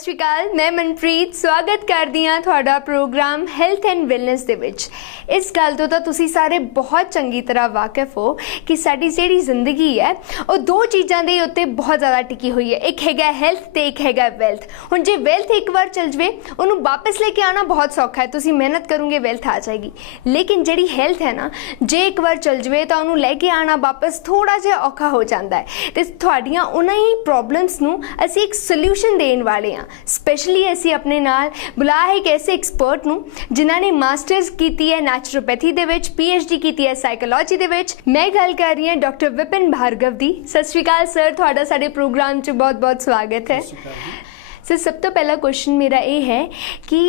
ਸ਼੍ਰੀ ਅਕਾਲ, मैं मनप्रीत स्वागत करदी हाँ तुहाडा प्रोग्राम हैल्थ एंड वैलनेस दे विच। इस गल तो तुसीं सारे बहुत चंगी तरह वाकिफ हो कि साडी जिहड़ी जिंदगी है वो दो चीज़ां दे उत्ते बहुत ज़्यादा टिकी हुई है, एक हैगा हैल्थ ते एक हैगा वैल्थ। हुण जे वैल्थ एक बार चल जाए उन्होंने वापस लेके आना बहुत सौखा है, तुसीं मेहनत करोगे वैल्थ आ जाएगी। लेकिन जिहड़ी हैल्थ है ना, जे एक बार चल जाए तो उन्होंने लैके आना वापस थोड़ा जिहा औखा हो जाता है। तो तुहाडीआं उन्हां ही प्रॉब्लम्स नूं असीं एक सोल्यूशन देण वाले हाँ। स्पैशली असीं अपने नाल बुलाया है एक ऐसे एक्सपर्ट नूं जिन्हां ने मास्टर्स कीती है नैचुरोपैथी दे विच, PhD कीती है साइकोलॉजी दे विच। मैं गल कर रही हूं डॉक्टर विपिन भार्गव दी। सत श्री अकाल सर, तुहाडा साडे प्रोग्राम च बहुत बहुत स्वागत है। सर, सब तो पहला क्वेश्चन मेरा ये है कि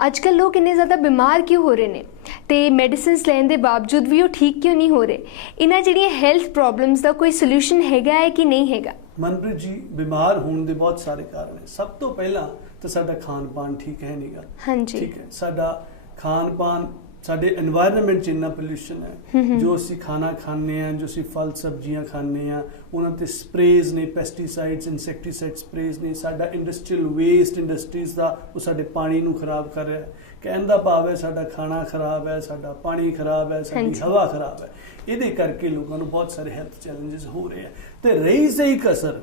अजकल लोग इन्ने ज़्यादा बीमार क्यों हो रहे हैं तो मेडिसिन लैन के बावजूद भी वो ठीक क्यों नहीं हो रहे? इन्हां जिहड़ियां हेल्थ प्रॉब्लम्स का कोई सोल्यूशन हैगा है कि नहीं हैगा? मनप्रीत जी, बीमार होने के बहुत सारे कारण है। सब तो पहला तो साडा खान पान ठीक है नहीं गा। हाँ जी, ठीक है। साडा खान पान, साडे एनवायरनमेंट इन्ना पोल्यूशन है, जो असी खाना खाने हैं, जो असी फल सब्जियां खाने हैं, उन्होंने स्प्रेज ने, पेस्टिसाइड्स इंसैक्टीसाइड स्प्रेज ने, साडा इंडस्ट्रीयल वेस्ट इंडस्ट्रीज का वो साडे पानी नूं खराब कर रहा है। कहने का भाव है साडा खाना खराब है, साडा पानी खराब है, साडी हवा खराब है। इहदे करके लोगों को बहुत सारे हेल्थ चैलेंजेस हो रहे हैं। तो रही सही कसर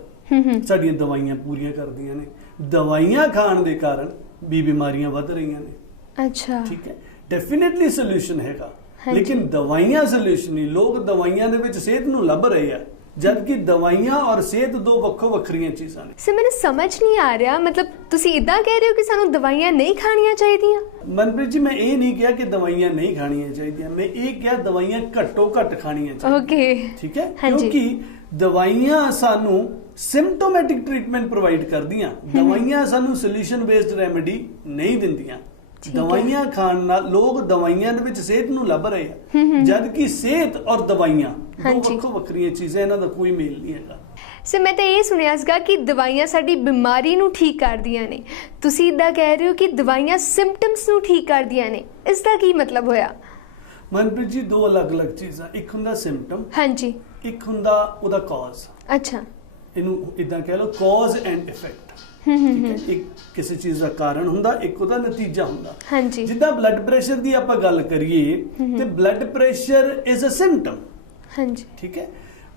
साडियां दवाइयां पूरियां करदियां ने। दवाइयां खाण दे कारण भी बीमारियां वध रहीਆਂ ने। अच्छा, ठीक है। डेफिनेटली सोल्यूशन हैगा, हाँ लेकिन दवाइयां सोल्यूशन नहीं। लोग दवाइयां दे विच सेहत नूं लभ रहे हैं, जबकि दवाइयां और सेहत दो वक्खो वक्खरियां चीज़ां ने। सर मैंने समझ नहीं आ रहा, मतलब तुसी इदां कह रहे हो कि सानू दवाइयां नहीं खाणियां चाहिदियां? मनप्रीत जी, मैं ये नहीं कहा कि दवाइयां नहीं खाणियां चाहिए, मैं ये कहा दवाइयां घट्टो घट खाणियां चाहिए। ओके, ठीक है। हाँ जी। क्योंकि दवाइयां सानू सिम्पटोमैटिक ट्रीटमेंट प्रोवाइड करदियां, दवाइयां सानू सोल्यूशन बेस्ड रेमेडी नहीं दिंदियां। दवाइयां खाण नाल लोग दवाइयां दे विच सेहत नूं लभ रहे हैं, जबकि सेहत और दवाइयां दो वक्खो वक्खरियां चीज़ां, इन्हां दा कोई मेल नहीं हैगा। सर मैं तो ये सुनिया सीगा कि दवाइयां साडी बीमारी नूं ठीक करदियां ने, तुसी इदां कह रहे हो कि दवाइयां सिम्पटम्स नूं ठीक करदियां ने, इसका की मतलब होया? मनप्रीत जी, दो अलग अलग चीज़ां, एक हुंदा सिम्पटम, हाँ जी, एक हुंदा उहदा कॉज। अच्छा, इनू इदां कह लो कॉज एंड इफेक्ट। ठीक है। एक किसी चीज़ का कारण हुंदा, एक उहदा नतीजा हुंदा। हाँ जी, जिद्दां ब्लड प्रेशर की आपां गल करिए ते blood pressure is a symptom. हाँ जी, ठीक है।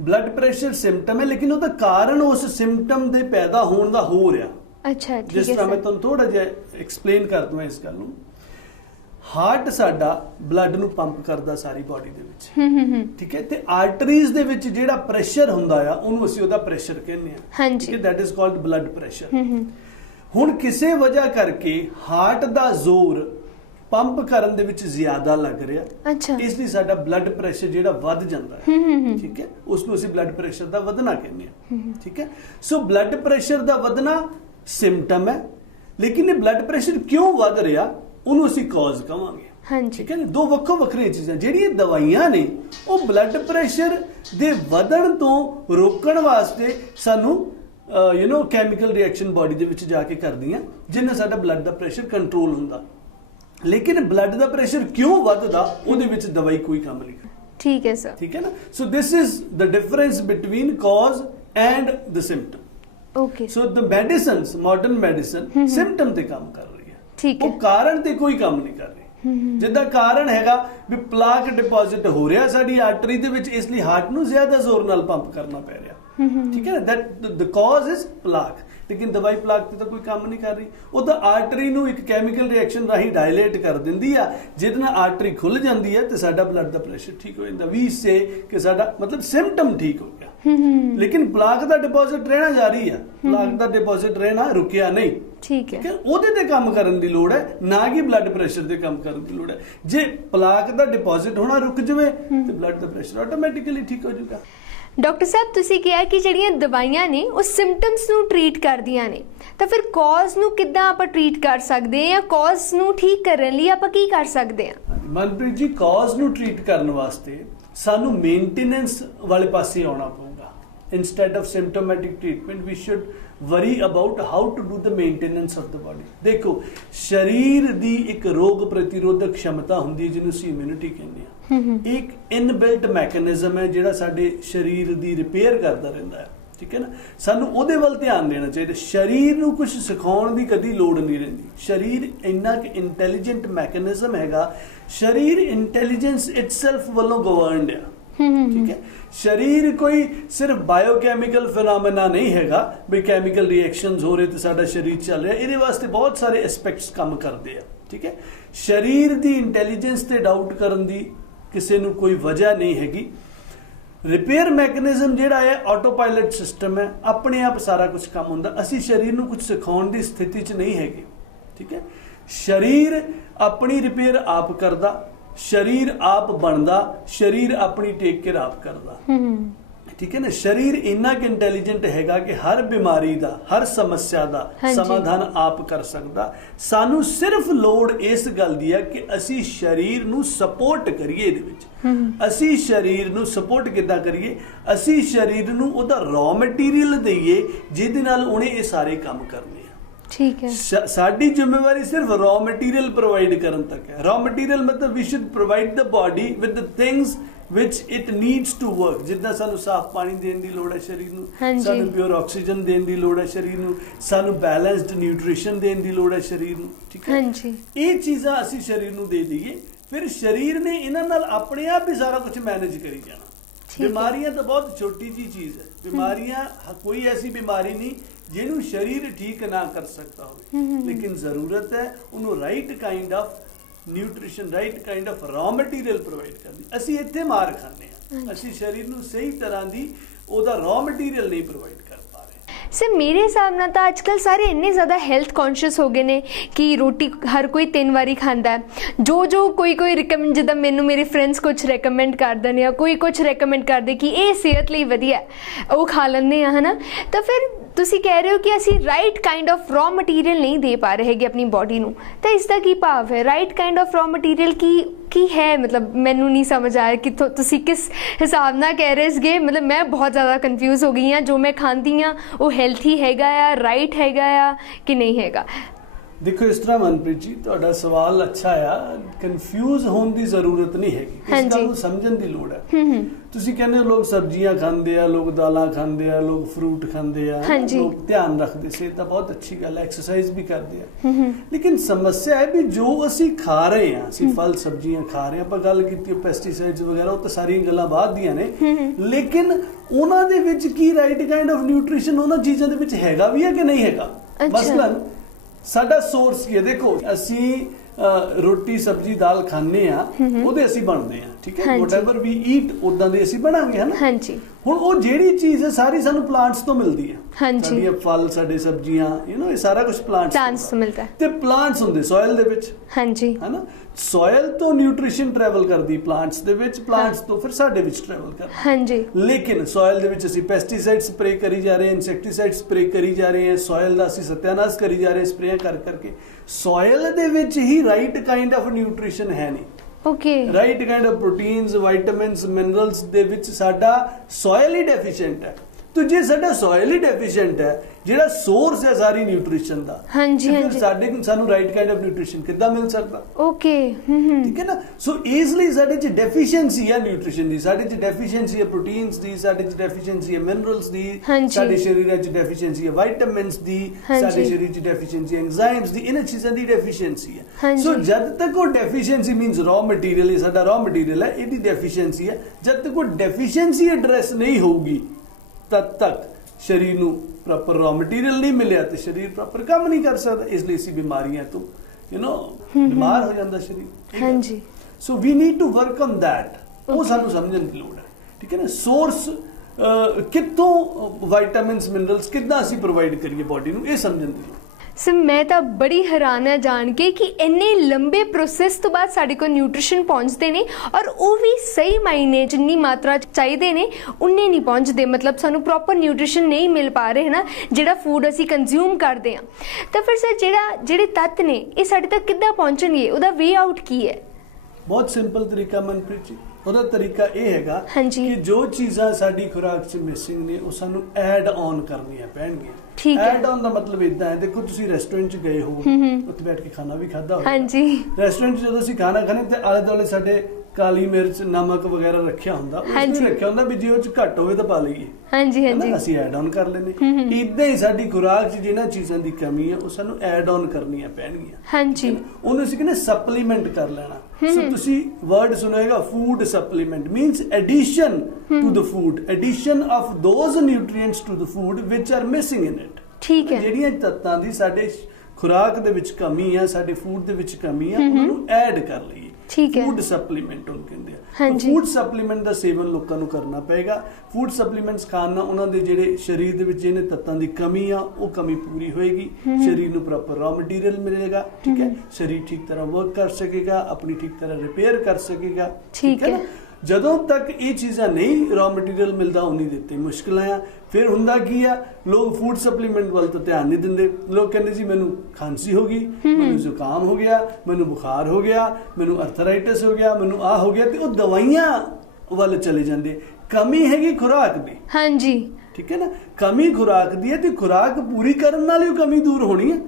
ब्लड प्रेशर सिम्पटम है, लेकिन ਉਹਦਾ ਕਾਰਨ ਉਸ सिम्पटम ਦੇ ਪੈਦਾ ਹੋਣ ਦਾ ਹੋ ਰਿਹਾ। अच्छा, ठीक ਜਿਸ है ਤਰ੍ਹਾਂ ਮੈਂ सर। ਤੁਹਾਨੂੰ ਥੋੜਾ ਜਿਹਾ ਐਕਸਪਲੇਨ ਕਰ ਦਵਾਂ ਇਸ ਗੱਲ ਨੂੰ। ਹਾਰਟ ਸਾਡਾ ਬਲੱਡ ਨੂੰ ਪੰਪ ਕਰਦਾ ਸਾਰੀ ਬਾਡੀ ਦੇ ਵਿੱਚ। ਠੀਕ ਹੈ। ਤੇ ਆਰਟਰੀਜ਼ ਦੇ ਵਿੱਚ ਜਿਹੜਾ ਪ੍ਰੈਸ਼ਰ ਹੁੰਦਾ ਆ ਉਹਨੂੰ ਅਸੀਂ ਉਹਦਾ ਪ੍ਰੈਸ਼ਰ ਕਹਿੰਦੇ ਆ। हाँ ਠੀਕ जी, ਹੈ। That is called blood pressure. ਹੁਣ ਕਿਸੇ ਵਜ੍ਹਾ ਕਰਕੇ ਹਾਰਟ ਦਾ ਜ਼ੋਰ ਪੰਪ ਕਰਨ ਦੇ ਵਿੱਚ ਜ਼ਿਆਦਾ ਲੱਗ ਰਿਹਾ, अच्छा, ਇਸ ਲਈ ਸਾਡਾ ਬਲੱਡ ਪ੍ਰੈਸ਼ਰ ਜਿਹੜਾ ਵੱਧ ਜਾਂਦਾ ਹੈ। ਠੀਕ ਹੈ। ਉਸ ਨੂੰ ਅਸੀਂ ਬਲੱਡ ਪ੍ਰੈਸ਼ਰ ਦਾ ਵਧਣਾ ਕਹਿੰਦੇ ਆ। ਠੀਕ ਹੈ। ਸੋ ਬਲੱਡ ਪ੍ਰੈਸ਼ਰ ਦਾ ਵਧਣਾ ਸਿਮਟਮ ਹੈ, ਲੇਕਿਨ ਇਹ ਬਲੱਡ ਪ੍ਰੈਸ਼ਰ ਕਿਉਂ ਵੱਧ ਰਿਹਾ ਉਹਨੂੰ ਅਸੀਂ ਕਾਜ਼ ਕਵਾਂਗੇ। हाँ जी, ਠੀਕ ਹੈ। ਦੋ ਵੱਖੋ ਵੱਖਰੀਆਂ ਚੀਜ਼ਾਂ। ਜਿਹੜੀਆਂ ਦਵਾਈਆਂ ਨੇ ਉਹ ਬਲੱਡ ਪ੍ਰੈਸ਼ਰ ਦੇ ਵਧਣ ਤੋਂ ਰੋਕਣ ਵਾਸਤੇ ਸਾਨੂੰ ਕੈਮੀਕਲ ਰਿਐਕਸ਼ਨ ਬਾਡੀ ਦੇ ਵਿੱਚ ਜਾ ਕੇ ਕਰਦੀਆਂ, ਜਿੰਨੇ ਸਾਡਾ ਬਲੱਡ ਦਾ ਪ੍ਰੈਸ਼ਰ ਕੰਟਰੋਲ ਹੁੰਦਾ। लेकिन ब्लड का प्रेशर क्यों ਵਧਦਾ ਉਹਦੇ ਵਿੱਚ ਦਵਾਈ ਕੋਈ ਕੰਮ ਨਹੀਂ ਕਰਦੀ। ठीक है सर। ठीक है ना। So this is the difference between cause and the symptom. Okay, so the medicines, modern medicine symptom ਤੇ ਕੰਮ ਕਰ ਰਹੀ ਹੈ, ठीक है, ਉਹ ਕਾਰਨ ਤੇ ਕੋਈ ਕੰਮ ਨਹੀਂ ਕਰ ਰਹੀ। ਜਿੱਦਾਂ ਕਾਰਨ ਹੈਗਾ ਵੀ ਪਲਾਕ ਡਿਪੋਜ਼ਿਟ ਹੋ ਰਿਹਾ ਸਾਡੀ ਆਰਟਰੀ ਦੇ ਵਿੱਚ, ਇਸ ਲਈ ਹਾਰਟ ਨੂੰ ਜ਼ਿਆਦਾ ਜ਼ੋਰ ਨਾਲ ਪੰਪ ਕਰਨਾ ਪੈ ਰਿਹਾ। ਠੀਕ ਹੈ ਨਾ। That the cause is plaque. लेकिन दवाई प्लाक ते तो कोई काम नहीं कर रही, वो तो आर्टरी नूं एक कैमिकल रिएक्शन राही डायलेट कर दिंदी आ, जिहदे नाल आर्टरी खुल जाती है तो साडा ब्लड दा प्रेशर ठीक हो जाता। वी से कि साडा मतलब सिम्पटम ठीक हो गया, लेकिन प्लाक दा डिपॉजिट रहना जारी है। प्लाक दा डिपॉजिट रहना रुकिया नहीं। ठीक है, ਉਹਦੇ ਤੇ ਕੰਮ ਕਰਨ ਦੀ ਲੋੜ ਹੈ, ਨਾ ਕਿ ਬਲੱਡ ਪ੍ਰੈਸ਼ਰ ਤੇ ਕੰਮ ਕਰਨ ਦੀ ਲੋੜ ਹੈ। ਜੇ ਪਲਾਕ ਦਾ ਡਿਪੋਜ਼ਿਟ ਹੋਣਾ ਰੁਕ ਜਾਵੇ ਤੇ ਬਲੱਡ ਦਾ ਪ੍ਰੈਸ਼ਰ ਆਟੋਮੈਟਿਕਲੀ ਠੀਕ ਹੋ ਜਾਊਗਾ। ਡਾਕਟਰ ਸਾਹਿਬ ਤੁਸੀਂ ਕਿਹਾ ਕਿ ਜਿਹੜੀਆਂ ਦਵਾਈਆਂ ਨੇ ਉਹ ਸਿੰਪਟਮਸ ਨੂੰ ਟਰੀਟ ਕਰਦੀਆਂ ਨੇ, ਤਾਂ ਫਿਰ ਕਾਜ਼ ਨੂੰ ਕਿੱਦਾਂ ਆਪਾਂ ਟਰੀਟ ਕਰ ਸਕਦੇ ਹਾਂ, ਜਾਂ ਕਾਜ਼ ਨੂੰ ਠੀਕ ਕਰਨ ਲਈ ਆਪਾਂ ਕੀ ਕਰ ਸਕਦੇ ਹਾਂ? ਮਨਪ੍ਰੀਤ ਜੀ, ਕਾਜ਼ ਨੂੰ ਟਰੀਟ ਕਰਨ ਵਾਸਤੇ ਸਾਨੂੰ ਮੇਨਟੇਨੈਂਸ ਵਾਲੇ ਪਾਸੇ ਆਉਣਾ ਪਊਗਾ। Instead of symptomatic treatment we should worry about how to do the maintenance of the body. देखो, शरीर दी एक रोग प्रतिरोधक क्षमता होंदी है जिन्होंने इम्यूनिटी कहते हैं। एक इनबिल्ट मैकेनिज्म है जिहड़ा साडे शरीर दी रिपेयर करता रहता है। ਠੀਕ ਹੈ ਨਾ। ਸਾਨੂੰ ਉਹਦੇ ਵੱਲ ਧਿਆਨ ਦੇਣਾ ਚਾਹੀਦਾ। ਸਰੀਰ ਨੂੰ ਕੁਝ ਸਿਖਾਉਣ ਦੀ ਕਦੀ ਲੋੜ ਨਹੀਂ ਰਹਿੰਦੀ। ਸਰੀਰ ਇੰਨਾ ਕਿ ਇੰਟੈਲੀਜੈਂਟ ਮੈਕੈਨਿਜ਼ਮ ਹੈਗਾ, ਸਰੀਰ ਇੰਟੈਲੀਜੈਂਸ ਇਟਸੈਲਫ ਵੱਲੋਂ ਗਵਰਨਡ ਆ। ਠੀਕ ਹੈ, ਸਰੀਰ ਕੋਈ ਸਿਰਫ ਬਾਇਓਕੈਮੀਕਲ ਫਿਨੋਮੇਨਾ ਨਹੀਂ ਹੈਗਾ ਵੀ ਕੈਮੀਕਲ ਰਿਐਕਸ਼ਨਸ ਹੋ ਰਹੇ ਤੇ ਸਾਡਾ ਸਰੀਰ ਚੱਲ ਰਿਹਾ। ਇਹਦੇ ਵਾਸਤੇ ਬਹੁਤ ਸਾਰੇ ਐਸਪੈਕਟਸ ਕੰਮ ਕਰਦੇ ਆ। ਠੀਕ ਹੈ, ਸਰੀਰ ਦੀ ਇੰਟੈਲੀਜੈਂਸ ਤੇ ਡਾਊਟ ਕਰਨ ਦੀ ਕਿਸੇ ਨੂੰ ਕੋਈ ਵਜ੍ਹਾ ਨਹੀਂ ਹੈਗੀ। ਰਿਪੇਅਰ ਮੈਕੈਨਿਜ਼ਮ ਜਿਹੜਾ ਹੈ ਆਟੋ ਪਾਇਲਟ ਸਿਸਟਮ ਹੈ, ਆਪਣੇ ਆਪ ਸਾਰਾ ਕੁਝ ਕੰਮ ਹੁੰਦਾ। ਅਸੀਂ ਸਰੀਰ ਨੂੰ ਕੁਝ ਸਿਖਾਉਣ ਦੀ ਸਥਿਤੀ 'ਚ ਨਹੀਂ ਹੈਗੇ। ਠੀਕ ਹੈ, ਸਰੀਰ ਆਪਣੀ ਰਿਪੇਅਰ ਆਪ ਕਰਦਾ, ਸਰੀਰ ਆਪ ਬਣਦਾ, ਸਰੀਰ ਆਪਣੀ ਟੇਕ ਕੇਅਰ ਆਪ ਕਰਦਾ। ਠੀਕ ਹੈ ਨਾ। ਸਰੀਰ ਇੰਨਾ ਕਿ ਇੰਟੈਲੀਜੈਂਟ ਹੈਗਾ ਕਿ ਹਰ ਬਿਮਾਰੀ ਦਾ, ਹਰ ਸਮੱਸਿਆ ਦਾ ਸਮਾਧਾਨ ਆਪ ਕਰ ਸਕਦਾ। ਸਾਨੂੰ ਸਿਰਫ ਲੋੜ ਇਸ ਗੱਲ ਦੀ ਹੈ ਕਿ ਅਸੀਂ ਸਰੀਰ ਨੂੰ ਸਪੋਰਟ ਕਰੀਏ। ਇਹਦੇ ਵਿੱਚ ਅਸੀਂ ਸਰੀਰ ਨੂੰ ਸਪੋਰਟ ਕਿੱਦਾਂ ਕਰੀਏ? ਅਸੀਂ ਸਰੀਰ ਨੂੰ ਉਹਦਾ ਰॉ ਮਟੀਰੀਅਲ ਦਈਏ ਜਿਹਦੇ ਨਾਲ ਉਹਨੇ ਇਹ ਸਾਰੇ ਕੰਮ ਕਰਨੇ। ਠੀਕ ਹੈ, ਸਾਡੀ ਜ਼ਿੰਮੇਵਾਰੀ ਸਿਰਫ ਰॉ ਮਟੀਰੀਅਲ ਪ੍ਰੋਵਾਈਡ ਕਰਨ ਤੱਕ ਹੈ। ਰॉ ਮਟੀਰੀਅਲ ਮਤਲਬ we should provide the body with the things which it needs to work। ਜਿੱਦਾਂ ਸਾਨੂੰ ਸਾਫ਼ ਪਾਣੀ ਦੇਣ ਦੀ ਲੋੜ ਹੈ ਸਰੀਰ ਨੂੰ, ਸਾਨੂੰ ਪਿਓਰ ਆਕਸੀਜਨ ਦੇਣ ਦੀ ਲੋੜ ਹੈ ਸਰੀਰ ਨੂੰ, ਸਾਨੂੰ ਬੈਲੈਂਸਡ ਨਿਊਟ੍ਰੀਸ਼ਨ ਦੇਣ ਦੀ ਲੋੜ ਹੈ ਸਰੀਰ ਨੂੰ। ਠੀਕ ਹੈ, ਇਹ ਚੀਜ਼ਾਂ ਅਸੀਂ ਸਰੀਰ ਨੂੰ ਦੇ ਦਈਏ, ਫਿਰ ਸਰੀਰ ਨੇ ਇਹਨਾਂ ਨਾਲ ਆਪਣੇ ਆਪ ਹੀ ਸਾਰਾ ਕੁਝ ਮੈਨੇਜ ਕਰੀ ਜਾਣਾ। ਬਿਮਾਰੀਆਂ ਤਾਂ ਬਹੁਤ ਛੋਟੀ ਜੀ ਚੀਜ਼ ਹੈ। ਬਿਮਾਰੀਆਂ ਕੋਈ ਐਸੀ ਬਿਮਾਰੀ ਨਹੀਂ ਜਿਹਨੂੰ ਸਰੀਰ ਠੀਕ ਨਾ ਕਰ ਸਕਦਾ ਹੋਵੇ, ਲੇਕਿਨ ਜ਼ਰੂਰਤ ਹੈ ਉਹਨੂੰ right kind of nutrition, right kind of raw material provide ਕਰਨੀ। ਅਸੀਂ ਇੱਥੇ ਮਾਰ ਖਾਂਦੇ ਹਾਂ, ਅਸੀਂ ਸਰੀਰ ਨੂੰ ਸਹੀ ਤਰ੍ਹਾਂ ਦੀ ਉਹਦਾ ਰॉ ਮਟੀਰੀਅਲ ਨਹੀਂ ਪ੍ਰੋਵਾਈਡ ਕਰ ਪਾ ਰਹੇ। ਸਰ ਮੇਰੇ ਹਿਸਾਬ ਨਾਲ ਤਾਂ ਅੱਜ ਕੱਲ੍ਹ ਸਾਰੇ ਇੰਨੇ ਜ਼ਿਆਦਾ ਹੈਲਥ ਕੌਨਸ਼ੀਅਸ ਹੋ ਗਏ ਨੇ ਕਿ ਰੋਟੀ ਹਰ ਕੋਈ 3 ਵਾਰੀ ਖਾਂਦਾ ਹੈ। ਜੋ ਕੋਈ ਰਿਕਮੈਂਡ, ਜਿੱਦਾਂ ਮੈਨੂੰ ਮੇਰੇ ਫਰੈਂਡਸ ਕੁਝ ਰეკਮੈਂਡ ਕਰਦੇ ਨੇ ਜਾਂ ਕੋਈ ਕੁਝ ਰეკਮੈਂਡ ਕਰਦੇ ਕਿ ਇਹ ਸਿਹਤ ਲਈ ਵਧੀਆ, ਉਹ ਖਾ ਲੈਂਦੇ ਆ, ਹੈ ਨਾ। ਤਾਂ ਫਿਰ ਤੁਸੀਂ ਕਹਿ ਰਹੇ ਹੋ ਕਿ ਅਸੀਂ right kind of raw material ਨਹੀਂ ਦੇ ਪਾ ਰਹੇ ਹੈਗੇ ਆਪਣੀ ਬਾਡੀ ਨੂੰ, ਤਾਂ ਇਸ ਦਾ ਕੀ ਭਾਵ ਹੈ? Right kind of raw material ਕੀ ਹੈ? ਮਤਲਬ ਮੈਨੂੰ ਨਹੀਂ ਸਮਝ ਆਇਆ ਕਿ ਤੁਸੀਂ ਕਿਸ ਹਿਸਾਬ ਨਾਲ ਕਹਿ ਰਹੇ ਸੀਗੇ। ਮਤਲਬ ਮੈਂ ਬਹੁਤ ਜ਼ਿਆਦਾ ਕਨਫਿਊਜ਼ ਹੋ ਗਈ ਹਾਂ। ਜੋ ਮੈਂ ਖਾਂਦੀ ਹਾਂ ਉਹ ਹੈਲਥੀ ਹੈਗਾ ਆ, ਰਾਈਟ ਹੈਗਾ ਆ ਕਿ ਨਹੀਂ ਹੈਗਾ? ਦੇਖੋ ਇਸ ਤਰ੍ਹਾਂ ਮਨਪ੍ਰੀਤ ਜੀ, ਤੁਹਾਡਾ ਸਵਾਲ ਅੱਛਾ ਆ। ਕਨਫਿਊਜ਼ ਹੋਣ ਦੀ ਜ਼ਰੂਰਤ ਨਹੀਂ ਹੈਗੀ, ਇਸ ਗੱਲ ਨੂੰ ਸਮਝਣ ਦੀ ਲੋੜ ਹੈ। ਤੁਸੀਂ ਕਹਿੰਦੇ ਹੋ ਲੋਕ ਸਬਜ਼ੀਆਂ ਖਾਂਦੇ ਆ, ਲੋਕ ਦਾਲਾਂ ਖਾਂਦੇ ਆ, ਲੋਕ ਫਰੂਟ ਖਾਂਦੇ ਆ, ਲੋਕ ਧਿਆਨ ਰੱਖਦੇ, ਸਿਹਤ ਤਾਂ ਬਹੁਤ ਅੱਛੀ ਗੱਲ ਹੈ, ਐਕਸਰਸਾਈਜ਼ ਵੀ ਕਰਦੇ ਆ। ਲੇਕਿਨ ਸਮੱਸਿਆ ਹੈ ਵੀ ਜੋ ਅਸੀਂ ਖਾ ਰਹੇ ਹਾਂ, ਅਸੀਂ ਫਲ ਸਬਜ਼ੀਆਂ ਖਾ ਰਹੇ ਹਾਂ, ਆਪਾਂ ਗੱਲ ਕੀਤੀ ਪੈਸਟੀਸਾਈਡਸ ਵਗੈਰਾ, ਉਹ ਤਾਂ ਸਾਰੀਆਂ ਗੱਲਾਂ ਬਾਅਦ ਦੀਆਂ ਨੇ, ਲੇਕਿਨ ਉਹਨਾਂ ਦੇ ਵਿੱਚ ਕੀ ਰਾਈਟ ਕਾਈਂਡ ਆਫ ਨਿਊਟ੍ਰੀਸ਼ਨ ਉਹਨਾਂ ਚੀਜ਼ਾਂ ਦੇ ਵਿੱਚ ਹੈਗਾ ਵੀ ਹੈ ਕਿ ਨਹੀਂ ਹੈਗਾ? ਮਸਲਨ ਸਾਡਾ ਸੋਰਸ ਕੀ ਹੈ? ਦੇਖੋ ਅਸੀਂ ਰੋਟੀ ਸਬਜ਼ੀ ਦਾਲ ਖਾਂਦੇ ਆ, ਉਹਦੇ ਅਸੀਂ ਬਣਦੇ ਆ। ਠੀਕ ਹੈ, ਵਟਐਵਰ ਵੀ ਈਟ ਉਦਾਂ ਦੇ ਅਸੀਂ ਬਣਾਂਗੇ, ਹੈ ਨਾ। ਹੁਣ ਉਹ ਜਿਹੜੀ ਚੀਜ਼ ਹੈ ਸਾਰੀ ਸਾਨੂੰ ਪਲਾਂਟਸ ਤੋਂ ਮਿਲਦੀ ਹੈ। ਸਾਡੀਆਂ ਫਲ, ਸਾਡੇ ਸਬਜ਼ੀਆਂ, ਇਹ ਸਾਰਾ ਕੁਝ ਪਲਾਂਟਸ ਤੋਂ ਮਿਲਦਾ ਹੈ। ਤੇ ਪਲਾਂਟਸ ਹੁੰਦੇ ਸੋਇਲ ਦੇ ਵਿੱਚ, ਹੈ ਨਾ। ਸੋਇਲ ਤੋਂ ਨਿਊਟ੍ਰੀਸ਼ਨ ਟਰੈਵਲ ਕਰਦੀ ਪਲਾਂਟਸ ਦੇ ਵਿੱਚ, ਪਲਾਂਟਸ ਤੋਂ ਫਿਰ ਸਾਡੇ ਵਿੱਚ ਟਰੈਵਲ ਕਰਦੀ। ਲੇਕਿਨ ਸੋਇਲ ਦੇ ਵਿੱਚ ਅਸੀਂ ਪੈਸਟੀਸਾਈਡ ਸਪਰੇ ਕਰੀ ਜਾ ਰਹੇ ਹਾਂ, ਇਨਸੈਕਟੀਸਾਈਡ ਸਪਰੇ ਕਰੀ ਜਾ ਰਹੇ ਹਾਂ, ਸੋਇਲ ਦਾ ਅਸੀਂ ਸਤਿਆਨਾਸ਼ ਕਰੀ ਜਾ ਰਹੇ ਹਾਂ ਸਪਰੇਆਂ ਕਰਕੇ। ਸੋਇਲ ਦੇ ਵਿੱਚ ਹੀ ਰਾਈਟ ਕਾਈਂਡ ਆਫ ਨਿਊਟ੍ਰੀਸ਼ਨ ਹੈ ਨਹੀਂ। Right kind of proteins, vitamins, minerals ਦੇ ਵਿੱਚ ਸਾਡਾ ਸੋਇਲ ਹੀ ਡੈਫੀਸ਼ੀਐਂਟ ਹੈ। तो जे साडा सॉइल ही डेफिशिएंट है, ਜਿਹੜਾ ਸੋਰਸ ਹੈ ਸਾਰੀ ਨਿਊਟ੍ਰੀਸ਼ਨ ਦਾ, ਫਿਰ ਸਾਨੂੰ ਰਾਈਟ ਕਾਈਂਡ ਆਫ ਨਿਊਟ੍ਰੀਸ਼ਨ ਕਿੱਦਾਂ ਮਿਲ ਸਕਦਾ? ਓਕੇ, ਠੀਕ ਹੈ ਨਾ। ਸੋ ਈਜ਼ਲੀ ਸਾਡੇ ਚ ਡੈਫੀਸ਼ੀਐਂਸੀ ਹੈ ਨਿਊਟ੍ਰੀਸ਼ਨ ਦੀ, ਸਾਡੇ ਚ ਡੈਫੀਸ਼ੀਐਂਸੀ ਹੈ ਪ੍ਰੋਟੀਨਸ ਦੀ, ਸਾਡੇ ਚ ਡੈਫੀਸ਼ੀਐਂਸੀ ਹੈ ਮਿਨਰਲਸ ਦੀ, ਸਾਡੇ ਸਰੀਰ ਚ ਡੈਫੀਸ਼ੀਐਂਸੀ ਹੈ ਵਿਟਾਮਿਨਸ ਦੀ, ਸਾਡੇ ਸਰੀਰ ਚ ਡੈਫੀਸ਼ੀਐਂਸੀ ਹੈ ਐਂਜ਼ਾਈਮਸ ਦੀ, ਇਹਨਾਂ ਚੀਜ਼ਾਂ ਦੀ ਡੈਫੀਸ਼ੀਐਂਸੀ ਹੈ। ਸੋ ਜਦ ਤੱਕ ਉਹ ਡੈਫੀਸ਼ੀਐਂਸੀ ਮੀਨਸ ਰॉ ਮਟੀਰੀਅਲ, ਸਾਡਾ ਰॉ ਮਟੀਰੀਅਲ ਹੈ, ਇਹਦੀ ਡੈਫੀਸ਼ੀਐਂਸੀ ਹੈ, ਜਦ ਤੱਕ ਉਹ ਡੈਫੀਸ਼ੀਐਂਸੀ ਐਡਰੈਸ ਨਹੀਂ ਹੋਊਗੀ तब तक शरीर ਨੂੰ ਪ੍ਰੋਪਰ ਰॉ ਮਟੀਰੀਅਲ ਨਹੀਂ ਮਿਲਿਆ ਤੇ ਸਰੀਰ ਪ੍ਰੋਪਰ ਕੰਮ ਨਹੀਂ ਕਰ ਸਕਦਾ। ਇਸ ਲਈ ਅਸੀਂ ਬਿਮਾਰੀਆਂ ਤੋਂ ਬਿਮਾਰ ਹੋ ਜਾਂਦਾ ਸਰੀਰ। ਹਾਂਜੀ, so we need to work on that. ਉਹ ਸਾਨੂੰ ਸਮਝਣ ਦੀ ਲੋੜ ਹੈ, ਠੀਕ ਹੈ ਨਾ। ਸੋਰਸ ਕਿੱਥੋਂ ਵਿਟਾਮਿਨਸ ਮਿਨਰਲਸ ਕਿੱਦਾਂ ਅਸੀਂ ਪ੍ਰੋਵਾਈਡ ਕਰੀਏ ਬਾਡੀ ਨੂੰ, ਇਹ ਸਮਝਣ ਦੀ ਲੋੜ। ਸਰ ਮੈਂ ਤਾਂ ਬੜੀ ਹੈਰਾਨ ਹਾਂ ਜਾਣ ਕੇ ਕਿ ਇੰਨੇ ਲੰਬੇ ਪ੍ਰੋਸੈਸ ਤੋਂ ਬਾਅਦ ਸਾਡੇ ਕੋਲ ਨਿਊਟ੍ਰੀਸ਼ਨ ਪਹੁੰਚਦੇ ਨੇ, ਔਰ ਉਹ ਵੀ ਸਹੀ ਮਾਇਨੇ ਜਿੰਨੀ ਮਾਤਰਾ ਚਾਹੀਦੇ ਨੇ ਉਨੇ ਨਹੀਂ ਪਹੁੰਚਦੇ। ਮਤਲਬ ਸਾਨੂੰ ਪ੍ਰੋਪਰ ਨਿਊਟ੍ਰੀਸ਼ਨ ਨਹੀਂ ਮਿਲ ਪਾ ਰਹੇ ਨਾ, ਜਿਹੜਾ ਫੂਡ ਅਸੀਂ ਕੰਜ਼ਿਊਮ ਕਰਦੇ ਹਾਂ। ਤਾਂ ਫਿਰ ਸਰ ਜਿਹੜੇ ਤੱਤ ਨੇ ਇਹ ਸਾਡੇ ਤੱਕ ਕਿੱਦਾਂ ਪਹੁੰਚਣਗੇ, ਉਹਦਾ ਵੇ ਆਊਟ ਕੀ ਹੈ? ਬਹੁਤ ਸਿੰਪਲ ਤਰੀਕਾ ਮਨਪ੍ਰੀਤ ਜੀ, ਉਹਦਾ ਤਰੀਕਾ ਇਹ ਹੈਗਾ ਕਿ ਜੋ ਚੀਜ਼ਾਂ ਸਾਡੀ ਖੁਰਾਕ 'ਚ ਮਿਸਿੰਗ ਨੇ ਉਹ ਸਾਨੂੰ ਐਡ ਔਨ ਕਰਨੀਆਂ ਪੈਣਗੀਆਂ। ਐਡ ਔਨ ਦਾ ਮਤਲਬ ਇਦਾਂ ਹੈ, ਦੇਖੋ ਤੁਸੀਂ ਰੈਸਟੋਰੈਂਟ 'ਚ ਗਏ ਹੋ, ਉੱਥੇ ਬੈਠ ਕੇ ਖਾਣਾ ਵੀ ਖਾਧਾ ਹੋਵੇ। ਹਾਂਜੀ, ਰੈਸਟੋਰੈਂਟ 'ਚ ਜਦੋਂ ਅਸੀਂ ਖਾਣਾ ਖਾਣੇ ਤੇ ਆਲੇ ਦੁਆਲੇ ਸਾਡੇ ਕਾਲੀ ਮਿਰਚ ਨਮਕ ਵਗੈਰਾ ਰੱਖਿਆ ਹੁੰਦਾ ਉਸ ਹਾਂਜੀ। ਨੂੰ ਰੱਖਿਆ ਹੁੰਦਾ ਵੀ ਜੇ ਉਹ ਚ ਘੱਟ ਹੋਵੇ ਤਾਂ ਪਾ ਲਈਏ, ਹਾਂਜੀ ਹੈ ਨਾ, ਹਾਂਜੀ ਅਸੀਂ ਐਡ ਆਨ ਕਰ ਲੈਂਦੇ। ਇਦਾਂ ਹੀ ਸਾਡੀ ਖੁਰਾਕ 'ਚ ਜਿਹਨਾਂ ਚੀਜ਼ਾਂ ਦੀ ਕਮੀ ਹੈ ਉਹ ਸਾਨੂੰ ਐਡ ਆਨ ਕਰਨੀਆਂ ਪੈਣਗੀਆਂ। ਹਾਂਜੀ ਉਹਨੂੰ ਅਸੀਂ ਕਹਿੰਦੇ ਸਪਲੀਮੈਂਟ ਕਰ ਲੈਣਾ। ਸੋ ਤੁਸੀਂ ਵਰਡ ਸੁਣਿਆ food supplement means addition to the food, addition of those nutrients to the food which are missing in it. ਠੀਕ ਹੈ ਜਿਹੜੀਆਂ ਤੱਤਾਂ ਦੀ ਸਾਡੇ ਖੁਰਾਕ ਦੇ ਵਿੱਚ ਕਮੀ ਆ, ਸਾਡੇ ਫੂਡ ਦੇ ਵਿੱਚ ਕਮੀ ਆ, ਉਹਨੂੰ ਐਡ ਕਰ ਲਈਏ। ਠੀਕ ਹੈ ਫੂਡ ਸਪਲੀਮੈਂਟ ਉਹਨੂੰ ਕਹਿੰਦੇ ਆ। ਹਾਂਜੀ। ਫੂਡ ਸਪਲੀਮੈਂਟ ਦਾ ਸੇਵਨ ਲੋਕਾਂ ਨੂੰ ਕਰਨਾ ਪਏਗਾ। ਫੂਡ ਸਪਲੀਮੈਂਟਸ ਖਾਣ ਨਾਲ ਉਹਨਾਂ ਦੇ ਜਿਹੜੇ ਸਰੀਰ ਦੇ ਵਿੱਚ ਜਿਹਨੇ ਤੱਤਾਂ ਦੀ ਕਮੀ ਆ ਉਹ ਕਮੀ ਪੂਰੀ ਹੋਏਗੀ, ਸਰੀਰ ਨੂੰ ਪ੍ਰੋਪਰ ਰॉ ਮਟੀਰੀਅਲ ਮਿਲੇਗਾ, ਠੀਕ ਹੈ, ਸਰੀਰ ਠੀਕ ਤਰ੍ਹਾਂ ਵਰਕ ਕਰ ਸਕੇਗਾ, ਆਪਣੀ ਠੀਕ ਤਰ੍ਹਾਂ ਰਿਪੇਅਰ ਕਰ ਸਕੇਗਾ, ਠੀਕ ਹੈ। ਨਾ। ਜਦੋਂ ਤੱਕ ਇਹ ਚੀਜ਼ਾਂ ਨਹੀਂ ਰॉ ਮਟੀਰੀਅਲ ਮਿਲਦਾ ਉਨੀ ਦਿੱਤੇ ਮੁਸ਼ਕਲਾਂ ਆ। ਫਿਰ ਹੁੰਦਾ ਕੀ ਆ, ਲੋਕ ਫੂਡ ਸਪਲੀਮੈਂਟ ਵੱਲ ਤਾਂ ਧਿਆਨ ਨਹੀਂ ਦਿੰਦੇ। ਲੋਕ ਕਹਿੰਦੇ ਜੀ ਮੈਨੂੰ ਖਾਂਸੀ ਹੋ ਗਈ, ਮੈਨੂੰ ਜ਼ੁਕਾਮ ਹੋ ਗਿਆ, ਮੈਨੂੰ ਬੁਖਾਰ ਹੋ ਗਿਆ, ਮੈਨੂੰ ਅਰਥਰਾਈਟਿਸ ਹੋ ਗਿਆ, ਮੈਨੂੰ ਆ ਹੋ ਗਿਆ, ਤੇ ਉਹ ਦਵਾਈਆਂ ਵੱਲ ਚਲੇ ਜਾਂਦੇ। ਕਮੀ ਹੈਗੀ ਖੁਰਾਕ ਦੀ, ਹਾਂਜੀ ਠੀਕ ਹੈ ਨਾ, ਕਮੀ ਖੁਰਾਕ ਦੀ ਹੈ ਤੇ ਖੁਰਾਕ ਪੂਰੀ ਕਰਨ ਨਾਲ ਹੀ ਉਹ ਕਮੀ ਦੂਰ ਹੋਣੀ ਹੈ।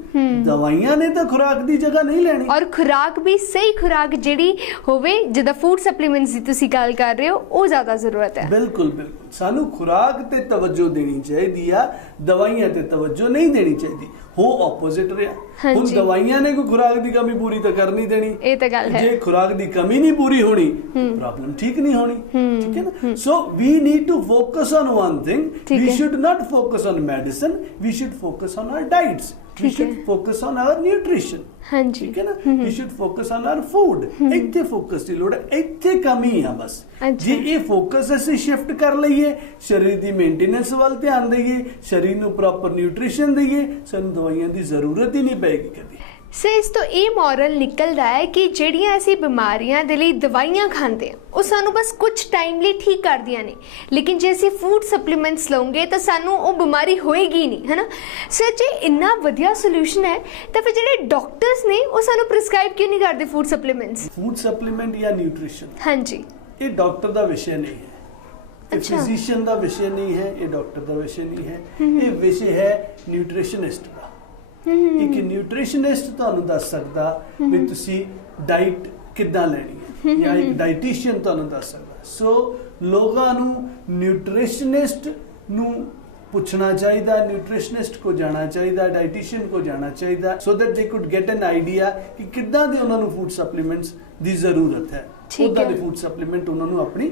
ਦਵਾਈਆਂ ਨੇ ਤਾਂ ਖੁਰਾਕ ਦੀ ਜਗ੍ਹਾ ਨਹੀਂ ਲੈਣੀ। ਔਰ ਖੁਰਾਕ ਵੀ ਸਹੀ ਖੁਰਾਕ ਜਿਹੜੀ ਹੋਵੇ, ਜਿੱਦਾਂ ਫੂਡ ਸਪਲੀਮੈਂਟਸ ਦੀ ਤੁਸੀਂ ਗੱਲ ਕਰ ਰਹੇ ਹੋ, ਉਹ ਜ਼ਿਆਦਾ ਜ਼ਰੂਰਤ ਹੈ। ਬਿਲਕੁਲ ਬਿਲਕੁਲ, ਸਾਨੂੰ ਖੁਰਾਕ ਤੇ ਤਵੱਜੋ ਦੇਣੀ ਚਾਹੀਦੀ ਆ, ਦਵਾਈਆਂ ਤੇ ਤਵੱਜੋ ਨਹੀਂ ਦੇਣੀ ਚਾਹੀਦੀ। ਹੋ ਆਪੋਜ਼ਿਟ ਰਿਹਾ। ਹੁਣ ਹਾਂਜੀ। ਦਵਾਈਆਂ ਨੇ ਕੋਈ ਖੁਰਾਕ ਦੀ ਕਮੀ ਪੂਰੀ ਤਾਂ ਕਰ ਨਹੀਂ ਦੇਣੀ। ਇਹ ਤਾਂ ਗੱਲ ਹੈ। ਜੇ ਖੁਰਾਕ ਦੀ ਕਮੀ ਨਹੀਂ ਪੂਰੀ ਹੋਣੀ, ਪ੍ਰੋਬਲਮ ਠੀਕ ਨਹੀਂ ਹੋਣੀ, ਠੀਕ ਹੈ ਨਾ। So we need to focus on one thing. ਠੀਕ ਵੀ ਹੈ। Should not focus on medicine, we should focus on our diets, we ਠੀਕ ਹੈ। Should focus on our nutrition, ਹਾਂਜੀ ਠੀਕ ਹੈ ਨਾ। We should focus on our food. ਇੱਥੇ ਫੋਕਸ ਦੀ ਲੋੜ ਹੈ, ਇੱਥੇ ਕਮੀ ਆ ਬਸ। ਅੱਛਾ। ਜੇ ਇਹ ਫੋਕਸ ਅਸੀਂ ਸ਼ਿਫਟ ਕਰ ਲਈਏ, ਸਰੀਰ ਦੀ ਮੇਨਟੇਨੈਂਸ ਵੱਲ ਧਿਆਨ ਦਈਏ, ਸਰੀਰ ਨੂੰ ਪ੍ਰੋਪਰ ਨਿਊਟ੍ਰੀਸ਼ਨ ਦਈਏ, ਸਾਨੂੰ ਦਵਾਈਆਂ ਦੀ ਜ਼ਰੂਰਤ ਹੀ ਨਹੀਂ ਪਏਗੀ ਕਦੀ। ਸੋ ਇਸ ਤੋਂ ਇਹ ਮੋਰਲ ਨਿਕਲਦਾ ਹੈ ਕਿ ਜਿਹੜੀਆਂ ਅਸੀਂ ਬਿਮਾਰੀਆਂ ਦੇ ਲਈ ਦਵਾਈਆਂ ਖਾਂਦੇ ਹਾਂ ਉਹ ਸਾਨੂੰ ਬਸ ਕੁਝ ਟਾਈਮ ਲਈ ਠੀਕ ਕਰਦੀਆਂ ਨੇ, ਲੇਕਿਨ ਜੇ ਅਸੀਂ ਫੂਡ ਸਪਲੀਮੈਂਟਸ ਲਵਾਂਗੇ ਤਾਂ ਸਾਨੂੰ ਉਹ ਬਿਮਾਰੀ ਹੋਏਗੀ ਨਹੀਂ, ਹੈ ਨਾ। ਸੋ ਜੇ ਇੰਨਾ ਵਧੀਆ ਸੋਲੂਸ਼ਨ ਹੈ ਤਾਂ ਫਿਰ ਜਿਹੜੇ ਡਾਕਟਰਸ ਨੇ ਉਹ ਸਾਨੂੰ ਪ੍ਰਿਸਕ੍ਰਾਈਬ ਕਿਉਂ ਨਹੀਂ ਕਰਦੇ ਫੂਡ ਸਪਲੀਮੈਂਟਸ? ਫੂਡ ਸਪਲੀਮੈਂਟ ਜਾਂ ਨਿਊਟ੍ਰੀਸ਼ਨ, ਹਾਂਜੀ ਇਹ ਡਾਕਟਰ ਦਾ ਵਿਸ਼ੇ ਨਹੀਂ ਹੈ, ਇਹ ਅੱਛਾ। ਫਿਜ਼ੀਸ਼ੀਅਨ ਦਾ ਵਿਸ਼ੇ ਨਹੀਂ ਹੈ, ਇਹ ਡਾਕਟਰ ਦਾ ਵਿਸ਼ੇ ਨਹੀਂ ਹੈ, ਇਹ ਵਿਸ਼ੇ ਹੈ ਨਿਊਟ੍ਰੀਸ਼ਨਿਸਟ ਦਾ। ਇੱਕ ਨਿਊਟ੍ਰੀਸ਼ਨਿਸਟ ਤੁਹਾਨੂੰ ਦੱਸ ਸਕਦਾ ਵੀ ਤੁਸੀਂ ਡਾਈਟ ਕਿੱਦਾਂ ਲੈਣੀ ਹੈ, ਜਾਂ ਇੱਕ ਡਾਈਟੀਸ਼ੀਅਨ ਤੁਹਾਨੂੰ ਦੱਸ ਸਕਦਾ। ਸੋ ਲੋਕਾਂ ਨੂੰ ਨਿਊਟ੍ਰੀਸ਼ਨਿਸਟ ਨੂੰ ਪੁੱਛਣਾ ਚਾਹੀਦਾ, ਨਿਊਟ੍ਰੀਸ਼ਨਿਸਟ ਕੋ ਜਾਣਾ ਚਾਹੀਦਾ, ਡਾਈਟੀਸ਼ੀਅਨ ਕੋ ਜਾਣਾ ਚਾਹੀਦਾ, ਸੋ ਦੈਟ ਦੇ ਕੁਡ ਗੈਟ ਐਨ ਆਈਡੀਆ ਕਿ ਕਿੱਦਾਂ ਦੇ ਉਹਨਾਂ ਨੂੰ ਫੂਡ ਸਪਲੀਮੈਂਟਸ ਦੀ ਜ਼ਰੂਰਤ ਹੈ। ਠੀਕ ਉਹਦਾ ਹੈ। ਦੇ ਫੂਡ ਸਪਲੀਮੈਂਟ ਉਹਨਾਂ ਨੂੰ ਆਪਣੀ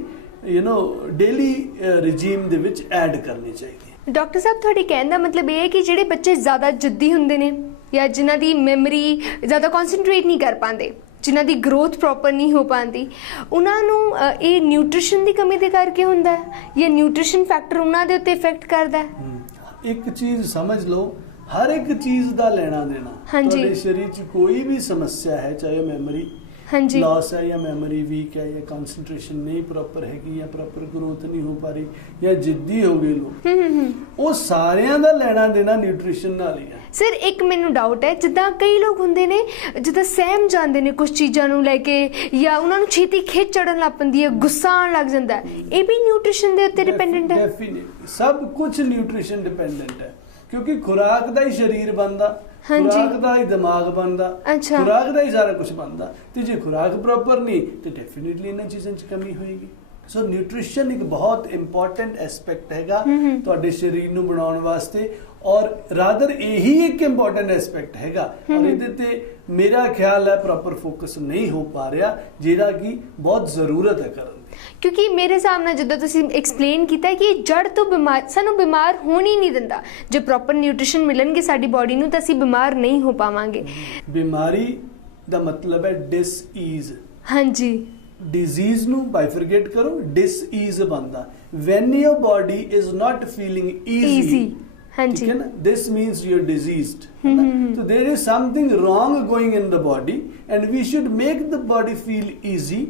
ਡੇਲੀ ਰਿਜੀਮ ਦੇ ਵਿੱਚ ਐਡ ਕਰਨੀ ਚਾਹੀਦੀ ਹੈ। ਡਾਕਟਰ ਸਾਹਿਬ, ਤੁਹਾਡੇ ਕਹਿਣ ਦਾ ਮਤਲਬ ਇਹ ਹੈ ਕਿ ਜਿਹੜੇ ਬੱਚੇ ਜ਼ਿਆਦਾ ਜਿੱਦੀ ਹੁੰਦੇ ਨੇ ਜਾਂ ਜਿਨ੍ਹਾਂ ਦੀ ਮੈਮਰੀ ਜ਼ਿਆਦਾ ਕਨਸੈਂਟਰੇਟ ਨਹੀਂ ਕਰ ਪਾਉਂਦੇ, ਜਿਨ੍ਹਾਂ ਦੀ ਗਰੋਥ ਪ੍ਰੋਪਰ ਨਹੀਂ ਹੋ ਪਾਉਂਦੀ, ਉਹਨਾਂ ਨੂੰ ਇਹ ਨਿਊਟ੍ਰੀਸ਼ਨ ਦੀ ਕਮੀ ਦੇ ਕਰਕੇ ਹੁੰਦਾ ਹੈ ਜਾਂ ਨਿਊਟ੍ਰੀਸ਼ਨ ਫੈਕਟਰ ਉਹਨਾਂ ਦੇ ਉੱਤੇ ਇਫੈਕਟ ਕਰਦਾ ਹੈ? ਇੱਕ ਚੀਜ਼ ਸਮਝ ਲਓ, ਹਰ ਇੱਕ ਚੀਜ਼ ਦਾ ਲੈਣਾ ਦੇਣਾ। ਹਾਂਜੀ। ਤੁਹਾਡੇ ਸਰੀਰ 'ਚ ਕੋਈ ਵੀ ਸਮੱਸਿਆ ਹੈ, ਚਾਹੇ ਮੈਮਰੀ ਹਾਂਜੀ ਲਾਸ ਹੈ, ਜਾਂ ਮੈਮਰੀ ਵੀਕ ਹੈ, ਜਾਂ ਕਨਸੈਂਟਰੇਸ਼ਨ ਨਹੀਂ ਪ੍ਰੋਪਰ ਹੈਗੀ, ਜਾਂ ਪ੍ਰੋਪਰ ਗਰੋਥ ਨਹੀਂ ਹੋ ਪਾ ਰਹੀ, ਜਾਂ ਜਿੱਦੀ ਹੋ ਗਏ ਲੋਕ, ਉਹ ਸਾਰਿਆਂ ਦਾ ਲੈਣਾ ਦੇਣਾ ਨਿਊਟ੍ਰੀਸ਼ਨ ਨਾਲ ਹੀ ਹੈ। ਸਰ, ਇੱਕ ਮੈਨੂੰ ਡਾਊਟ ਹੈ, ਜਿੱਦਾਂ ਕਈ ਲੋਕ ਹੁੰਦੇ ਨੇ ਜਿੱਦਾਂ ਸਹਿਮ ਜਾਂਦੇ ਨੇ ਕੁਝ ਚੀਜ਼ਾਂ ਨੂੰ ਲੈ ਕੇ, ਜਾਂ ਉਹਨਾਂ ਨੂੰ ਛੇਤੀ ਖਿੱਚ ਚੜਨ ਲੱਗ ਪੈਂਦੀ ਹੈ, ਗੁੱਸਾ ਆਉਣ ਲੱਗ ਜਾਂਦਾ ਹੈ, ਇਹ ਵੀ ਨਿਊਟ੍ਰੀਸ਼ਨ ਦੇ ਉੱਤੇ ਡਿਪੈਂਡੈਂਟ ਹੈ? ਡੈਫੀਨਿਟਲੀ ਸਭ ਕੁਝ ਨਿਊਟ੍ਰੀਸ਼ਨ ਡਿਪੈਂਡੈਂਟ ਹੈ, ਕਿਉਂਕਿ ਖੁਰਾਕ ਦਾ ਹੀ ਸਰੀਰ ਬਣਦਾ, ਹਾਂਜੀ। ਖੁਰਾਕ ਦਾ ਹੀ ਦਿਮਾਗ ਬਣਦਾ, ਅੱਛਾ। ਖੁਰਾਕ ਦਾ ਹੀ ਸਾਰਾ ਕੁਝ ਬਣਦਾ। ਤੇ ਜੇ ਖੁਰਾਕ ਪ੍ਰੋਪਰ ਨਹੀਂ ਤੇ ਡੈਫੀਨਿਟਲੀ ਇਹਨਾਂ ਚੀਜ਼ਾਂ 'ਚ ਕਮੀ ਹੋਏਗੀ। ਸੋ ਨਿਊਟ੍ਰੀਸ਼ਨ ਇੱਕ ਬਹੁਤ ਇੰਪੋਰਟੈਂਟ ਐਸਪੈਕਟ ਹੈਗਾ ਤੁਹਾਡੇ ਸਰੀਰ ਨੂੰ ਬਣਾਉਣ ਵਾਸਤੇ, ਔਰ ਰਾਦਰ ਇਹੀ ਇੱਕ ਇੰਪੋਰਟੈਂਟ ਐਸਪੈਕਟ ਹੈਗਾ, ਔਰ ਇਹਦੇ ਤੇ ਮੇਰਾ ਖਿਆਲ ਹੈ ਪ੍ਰੋਪਰ ਫੋਕਸ ਨਹੀਂ ਹੋ ਪਾ ਰਿਹਾ, ਜਿਹੜਾ ਕਿ ਬਹੁਤ ਜ਼ਰੂਰਤ ਹੈ ਕਰਨ ਦੀ। ਕਿਉਂਕਿ ਮੇਰੇ ਹਿਸਾਬ ਨਾਲ ਜਿੱਦਾਂ ਤੁਸੀਂ ਐਕਸਪਲੇਨ ਕੀਤਾ ਕਿ ਜੜ ਤੋਂ ਬਿਮਾਰ ਸਾਨੂੰ ਬਿਮਾਰ ਹੋਣ ਹੀ ਨਹੀਂ ਦਿੰਦਾ। ਜੇ ਪ੍ਰੋਪਰ ਨਿਊਟ੍ਰੀਸ਼ਨ ਮਿਲਣਗੇ ਸਾਡੀ ਬਾਡੀ ਨੂੰ ਤਾਂ ਅਸੀਂ ਬਿਮਾਰ ਨਹੀਂ ਹੋ ਪਾਵਾਂਗੇ। ਬਿਮਾਰੀ ਦਾ ਮਤਲਬ ਹੈ ਡਿਸਈਜ਼। ਹਾਂਜੀ, ਡਿਜ਼ੀਜ਼ ਨੂੰ ਬਾਈਫਰਗੇਟ ਕਰੋ, ਡਿਸਈਜ਼ ਬਣਦਾ when your body is not feeling easy। Easy, ਹਾਂਜੀ, ठीक है ना, this means you're diseased, है ना? So there is something wrong going in the body and we should make the body feel easy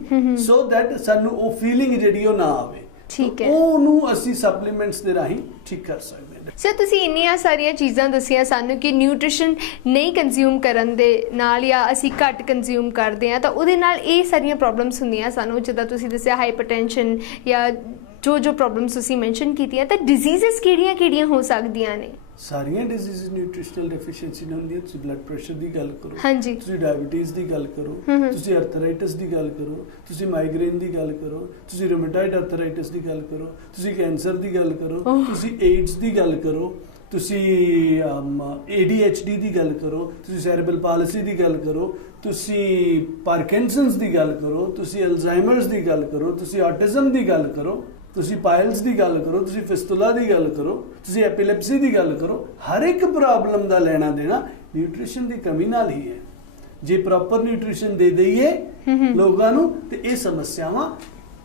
so that ਸਾਨੂੰ ਉਹ feeling ਜਿਹੜੀ ਉਹ ਨਾ ਆਵੇ। ਠੀਕ ਹੈ। ਉਹਨੂੰ ਅਸੀਂ supplements ਦੇ ਰਾਹੀਂ ਠੀਕ ਕਰ ਸਕਦੇ ਹਾਂ। ਸਰ, ਤੁਸੀਂ ਇੰਨੀਆਂ ਸਾਰੀਆਂ ਚੀਜ਼ਾਂ ਦੱਸੀਆਂ ਸਾਨੂੰ ਕਿ ਨਿਊਟ੍ਰੀਸ਼ਨ ਨਹੀਂ ਕੰਜ਼ਿਊਮ ਕਰਨ ਦੇ ਨਾਲ ਜਾਂ ਅਸੀਂ ਘੱਟ ਕੰਜ਼ਿਊਮ ਕਰਦੇ ਹਾਂ ਤਾਂ ਉਹਦੇ ਨਾਲ ਇਹ ਸਾਰੀਆਂ ਪ੍ਰੋਬਲਮਸ ਹੁੰਦੀਆਂ ਸਾਨੂੰ, ਜਿੱਦਾਂ ਤੁਸੀਂ ਦੱਸਿਆ ਹਾਈਪਰਟੈਂਸ਼ਨ ਜਾਂ ਜੋ ਜੋ ਪ੍ਰੋਬਲਮਸ ਤੁਸੀਂ ਮੈਂਸ਼ਨ ਕੀਤੀਆਂ, ਤਾਂ ਡਿਜ਼ੀਜ਼ਸ ਕਿਹੜੀਆਂ ਹੋ ਸਕਦੀਆਂ ਨੇ? ਸਾਰੀਆਂ ਡਿਜ਼ੀਜ਼ ਨਿਊਟ੍ਰੀਸ਼ਨਲ ਡੈਫੀਸ਼ੀਐਂਸੀ ਨਾਲ ਹੁੰਦੀਆਂ। ਤੁਸੀਂ ਬਲੱਡ ਪ੍ਰੈਸ਼ਰ ਦੀ ਗੱਲ ਕਰੋ, ਹਾਂਜੀ, ਤੁਸੀਂ ਡਾਇਬੀਟੀਜ਼ ਦੀ ਗੱਲ ਕਰੋ, ਤੁਸੀਂ ਅਰਥਰਾਈਟਿਸ ਦੀ ਗੱਲ ਕਰੋ, ਤੁਸੀਂ ਮਾਈਗ੍ਰੇਨ ਦੀ ਗੱਲ ਕਰੋ, ਤੁਸੀਂ ਰੂਮੇਟਾਇਡ ਅਰਥਰਾਈਟਿਸ ਦੀ ਗੱਲ ਕਰੋ, ਤੁਸੀਂ ਕੈਂਸਰ ਦੀ ਗੱਲ ਕਰੋ, ਤੁਸੀਂ ਏਡਸ ਦੀ ਗੱਲ ਕਰੋ, ਤੁਸੀਂ ADHD ਦੀ ਗੱਲ ਕਰੋ, ਤੁਸੀਂ ਸੈਰੇਬਰਲ ਪਾਲਿਸੀ ਦੀ ਗੱਲ ਕਰੋ, ਤੁਸੀਂ ਪਾਰਕਿੰਸਨਸ ਦੀ ਗੱਲ ਕਰੋ, ਤੁਸੀਂ ਅਲਜ਼ਾਈਮਰਸ ਦੀ ਗੱਲ ਕਰੋ, ਤੁਸੀਂ ਆਟਿਜ਼ਮ ਦੀ ਗੱਲ ਕਰੋ, ਤੁਸੀਂ ਪਾਇਲਸ ਦੀ ਗੱਲ ਕਰੋ, ਤੁਸੀਂ ਫਿਸਟੁਲਾ ਦੀ ਗੱਲ ਕਰੋ, ਤੁਸੀਂ ਐਪੀਲੈਪਸੀ ਦੀ ਗੱਲ ਕਰੋ। ਹਰ ਇੱਕ ਪ੍ਰੋਬਲਮ ਦਾ ਲੈਣਾ ਦੇਣਾ ਨਿਊਟ੍ਰੀਸ਼ਨ ਦੀ ਕਮੀ ਨਾਲ ਹੀ ਹੈ। ਜੇ ਪ੍ਰੋਪਰ ਨਿਊਟ੍ਰੀਸ਼ਨ ਦੇ ਦਈਏ ਲੋਕਾਂ ਨੂੰ ਤੇ ਇਹ ਸਮੱਸਿਆਵਾਂ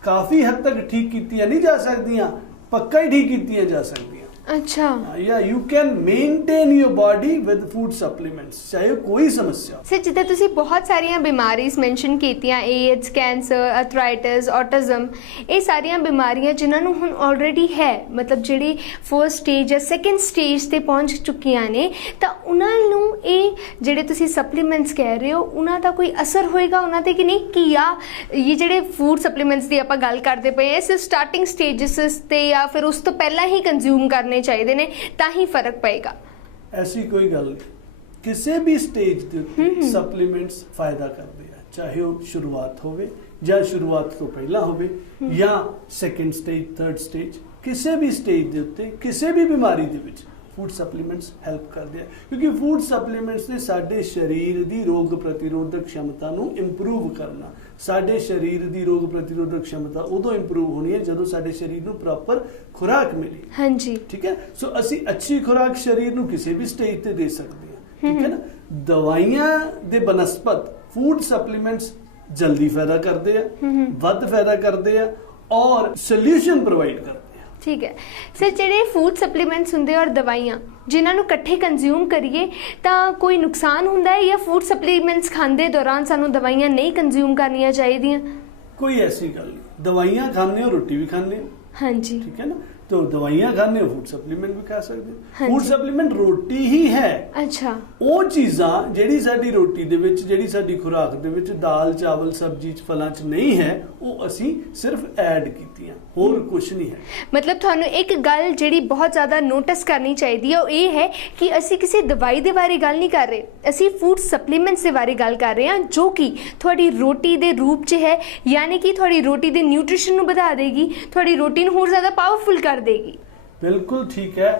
ਕਾਫੀ ਹੱਦ ਤੱਕ ਠੀਕ ਕੀਤੀਆਂ ਨਹੀਂ ਜਾ ਸਕਦੀਆਂ, ਪੱਕਾ ਹੀ ਠੀਕ ਕੀਤੀਆਂ ਜਾ ਸਕਦੀਆਂ। ਅੱਛਾ, yeah, you can maintain your body with food supplements, ਚਾਹੇ ਕੋਈ ਸਮੱਸਿਆ। ਸਰ ਜਿੱਦਾਂ ਤੁਸੀਂ ਬਹੁਤ ਸਾਰੀਆਂ ਬਿਮਾਰੀਆਂ ਮੈਂਸ਼ਨ ਕੀਤੀਆਂ, ਏਡਸ, ਕੈਂਸਰ, ਅਰਥਰਾਈਟਿਸ, ਆਟਿਜ਼ਮ, ਇਹ ਸਾਰੀਆਂ ਬਿਮਾਰੀਆਂ ਜਿਨ੍ਹਾਂ ਨੂੰ ਹੁਣ ਆਲਰੇਡੀ ਹੈ, ਮਤਲਬ ਜਿਹੜੀ ਫਰਸਟ ਸਟੇਜ ਜਾਂ ਸੈਕੰਡ ਸਟੇਜ ਤੇ ਪਹੁੰਚ ਚੁੱਕੀਆਂ ਨੇ, ਤਾਂ ਉਹਨਾਂ ਨੂੰ ਇਹ ਜਿਹੜੇ ਤੁਸੀਂ ਸਪਲੀਮੈਂਟਸ ਕਹਿ ਰਹੇ ਹੋ, ਉਹਨਾਂ ਦਾ ਕੋਈ ਅਸਰ ਹੋਏਗਾ ਉਹਨਾਂ ਤੇ ਕਿ ਨਹੀਂ? ਕਿ ਜਾਂ ਇਹ ਜਿਹੜੇ ਫੂਡ ਸਪਲੀਮੈਂਟਸ ਦੀ ਆਪਾਂ ਗੱਲ ਕਰਦੇ ਪਏ ਹਾਂ, ਸਿਰਫ ਸਟਾਰਟਿੰਗ ਸਟੇਜਸ ਤੇ ਜਾਂ ਫਿਰ ਉਸ ਤੋਂ ਪਹਿਲਾਂ ਹੀ ਕੰਜ਼ਿਊਮ ਕਰਨੇ ਚਾਹੀਦੇ ਨੇ ਤਾਂ ਹੀ ਫਰਕ ਪਏਗਾ? ਐਸੀ ਕੋਈ ਗੱਲ ਨਹੀਂ, ਕਿਸੇ ਵੀ ਸਟੇਜ ਦੇ ਉੱਤੇ ਸਪਲੀਮੈਂਟਸ ਫਾਇਦਾ ਕਰਦੇ ਆ, ਚਾਹੇ ਉਹ ਸ਼ੁਰੂਆਤ ਹੋਵੇ ਜਾਂ ਸ਼ੁਰੂਆਤ ਤੋਂ ਪਹਿਲਾਂ ਹੋਵੇ ਜਾਂ ਸੈਕੰਡ ਸਟੇਜ, ਥਰਡ ਸਟੇਜ, ਕਿਸੇ ਵੀ ਸਟੇਜ ਦੇ ਉੱਤੇ ਕਿਸੇ ਵੀ ਬਿਮਾਰੀ ਦੇ ਵਿੱਚ ਫੂਡ ਸਪਲੀਮੈਂਟਸ ਹੈਲਪ ਕਰਦੇ ਆ। ਕਿਉਂਕਿ ਫੂਡ ਸਪਲੀਮੈਂਟਸ ਨੇ ਸਾਡੇ ਸਰੀਰ ਦੀ ਰੋਗ ਪ੍ਰਤੀਰੋਧਕ क्षमता ਨੂੰ ਇੰਪਰੂਵ ਕਰਨਾ। ਸਾਡੇ ਸਰੀਰ ਦੀ ਰੋਗ ਪ੍ਰਤੀਰੋਧਕ क्षमता ਉਦੋਂ ਇੰਪਰੂਵ ਹੋਣੀ ਹੈ ਜਦੋਂ ਸਾਡੇ ਸਰੀਰ ਨੂੰ ਪ੍ਰੋਪਰ ਖੁਰਾਕ ਮਿਲੇ। ਹਾਂਜੀ, ਠੀਕ ਹੈ। ਸੋ ਅਸੀਂ ਅੱਛੀ ਖੁਰਾਕ ਸਰੀਰ ਨੂੰ ਕਿਸੇ ਵੀ ਸਟੇਜ ਤੇ ਦੇ ਸਕਦੇ ਹਾਂ, ਠੀਕ ਹੈ ਨਾ। ਦਵਾਈਆਂ ਦੇ ਬਨਸਪਤ ਫੂਡ ਸਪਲੀਮੈਂਟਸ ਜਲਦੀ ਫਾਇਦਾ ਕਰਦੇ ਆ, ਵੱਧ ਫਾਇਦਾ ਕਰਦੇ ਆ ਔਰ ਸੋਲੂਸ਼ਨ ਪ੍ਰੋਵਾਈਡ ਕਰਦੇ। ਠੀਕ ਹੈ ਸਰ, ਜਿਹੜੇ ਫੂਡ ਸਪਲੀਮੈਂਟਸ ਹੁੰਦੇ ਔਰ ਦਵਾਈਆਂ ਜਿਨ੍ਹਾਂ ਨੂੰ ਇਕੱਠੇ ਕੰਜ਼ਿਊਮ ਕਰੀਏ ਤਾਂ ਕੋਈ ਨੁਕਸਾਨ ਹੁੰਦਾ ਹੈ, ਜਾਂ ਫੂਡ ਸਪਲੀਮੈਂਟਸ ਖਾਂਦੇ ਦੌਰਾਨ ਸਾਨੂੰ ਦਵਾਈਆਂ ਨਹੀਂ ਕੰਜ਼ਿਊਮ ਕਰਨੀਆਂ ਚਾਹੀਦੀਆਂ? ਕੋਈ ਐਸੀ ਗੱਲ ਨਹੀਂ, ਦਵਾਈਆਂ ਖਾਂਦੇ ਹੋ, ਰੋਟੀ ਵੀ ਖਾਂਦੇ ਹੋ। ਹਾਂਜੀ, ਠੀਕ ਹੈ ਨਾ। तो दवाइयां खाने हो, फूड सप्लीमेंट भी खा सकते हो। फूड सप्लीमेंट रोटी ही है। अच्छा, ਉਹ ਚੀਜ਼ਾਂ ਜਿਹੜੀ ਸਾਡੀ ਰੋਟੀ ਦੇ ਵਿੱਚ, ਜਿਹੜੀ ਸਾਡੀ ਖੁਰਾਕ ਦੇ ਵਿੱਚ ਦਾਲ ਚਾਵਲ ਸਬਜ਼ੀ ਚ ਫਲਾਂ ਚ ਨਹੀਂ ਹੈ, ਉਹ ਅਸੀਂ ਸਿਰਫ ਐਡ ਕੀਤੀਆਂ, ਹੋਰ ਕੁਝ ਨਹੀਂ ਹੈ। ਮਤਲਬ ਤੁਹਾਨੂੰ ਇੱਕ ਗੱਲ ਜਿਹੜੀ ਬਹੁਤ ਜ਼ਿਆਦਾ ਨੋਟਿਸ ਕਰਨੀ ਚਾਹੀਦੀ ਹੈ ਉਹ ਇਹ ਹੈ ਕਿ ਅਸੀਂ ਕਿਸੇ ਦਵਾਈ ਦੇ ਬਾਰੇ ਗੱਲ ਨਹੀਂ ਕਰ ਰਹੇ, ਅਸੀਂ ਫੂਡ ਸਪਲੀਮੈਂਟਸ ਦੇ ਬਾਰੇ ਗੱਲ ਕਰ ਰਹੇ ਹਾਂ, ਜੋ ਕਿ ਤੁਹਾਡੀ ਰੋਟੀ ਦੇ ਰੂਪ 'ਚ ਹੈ, ਯਾਨੀ ਕਿ ਤੁਹਾਡੀ ਰੋਟੀ ਦੇ ਨਿਊਟ੍ਰੀਸ਼ਨ ਨੂੰ ਵਧਾ ਦੇਗੀ, ਤੁਹਾਡੀ ਰੋਟੀ ਨੂੰ ਹੋਰ ਜ਼ਿਆਦਾ ਪਾਵਰਫੁਲ ਕਰ ਦੇਗੀ। ਬਿਲਕੁਲ ਠੀਕ ਹੈ।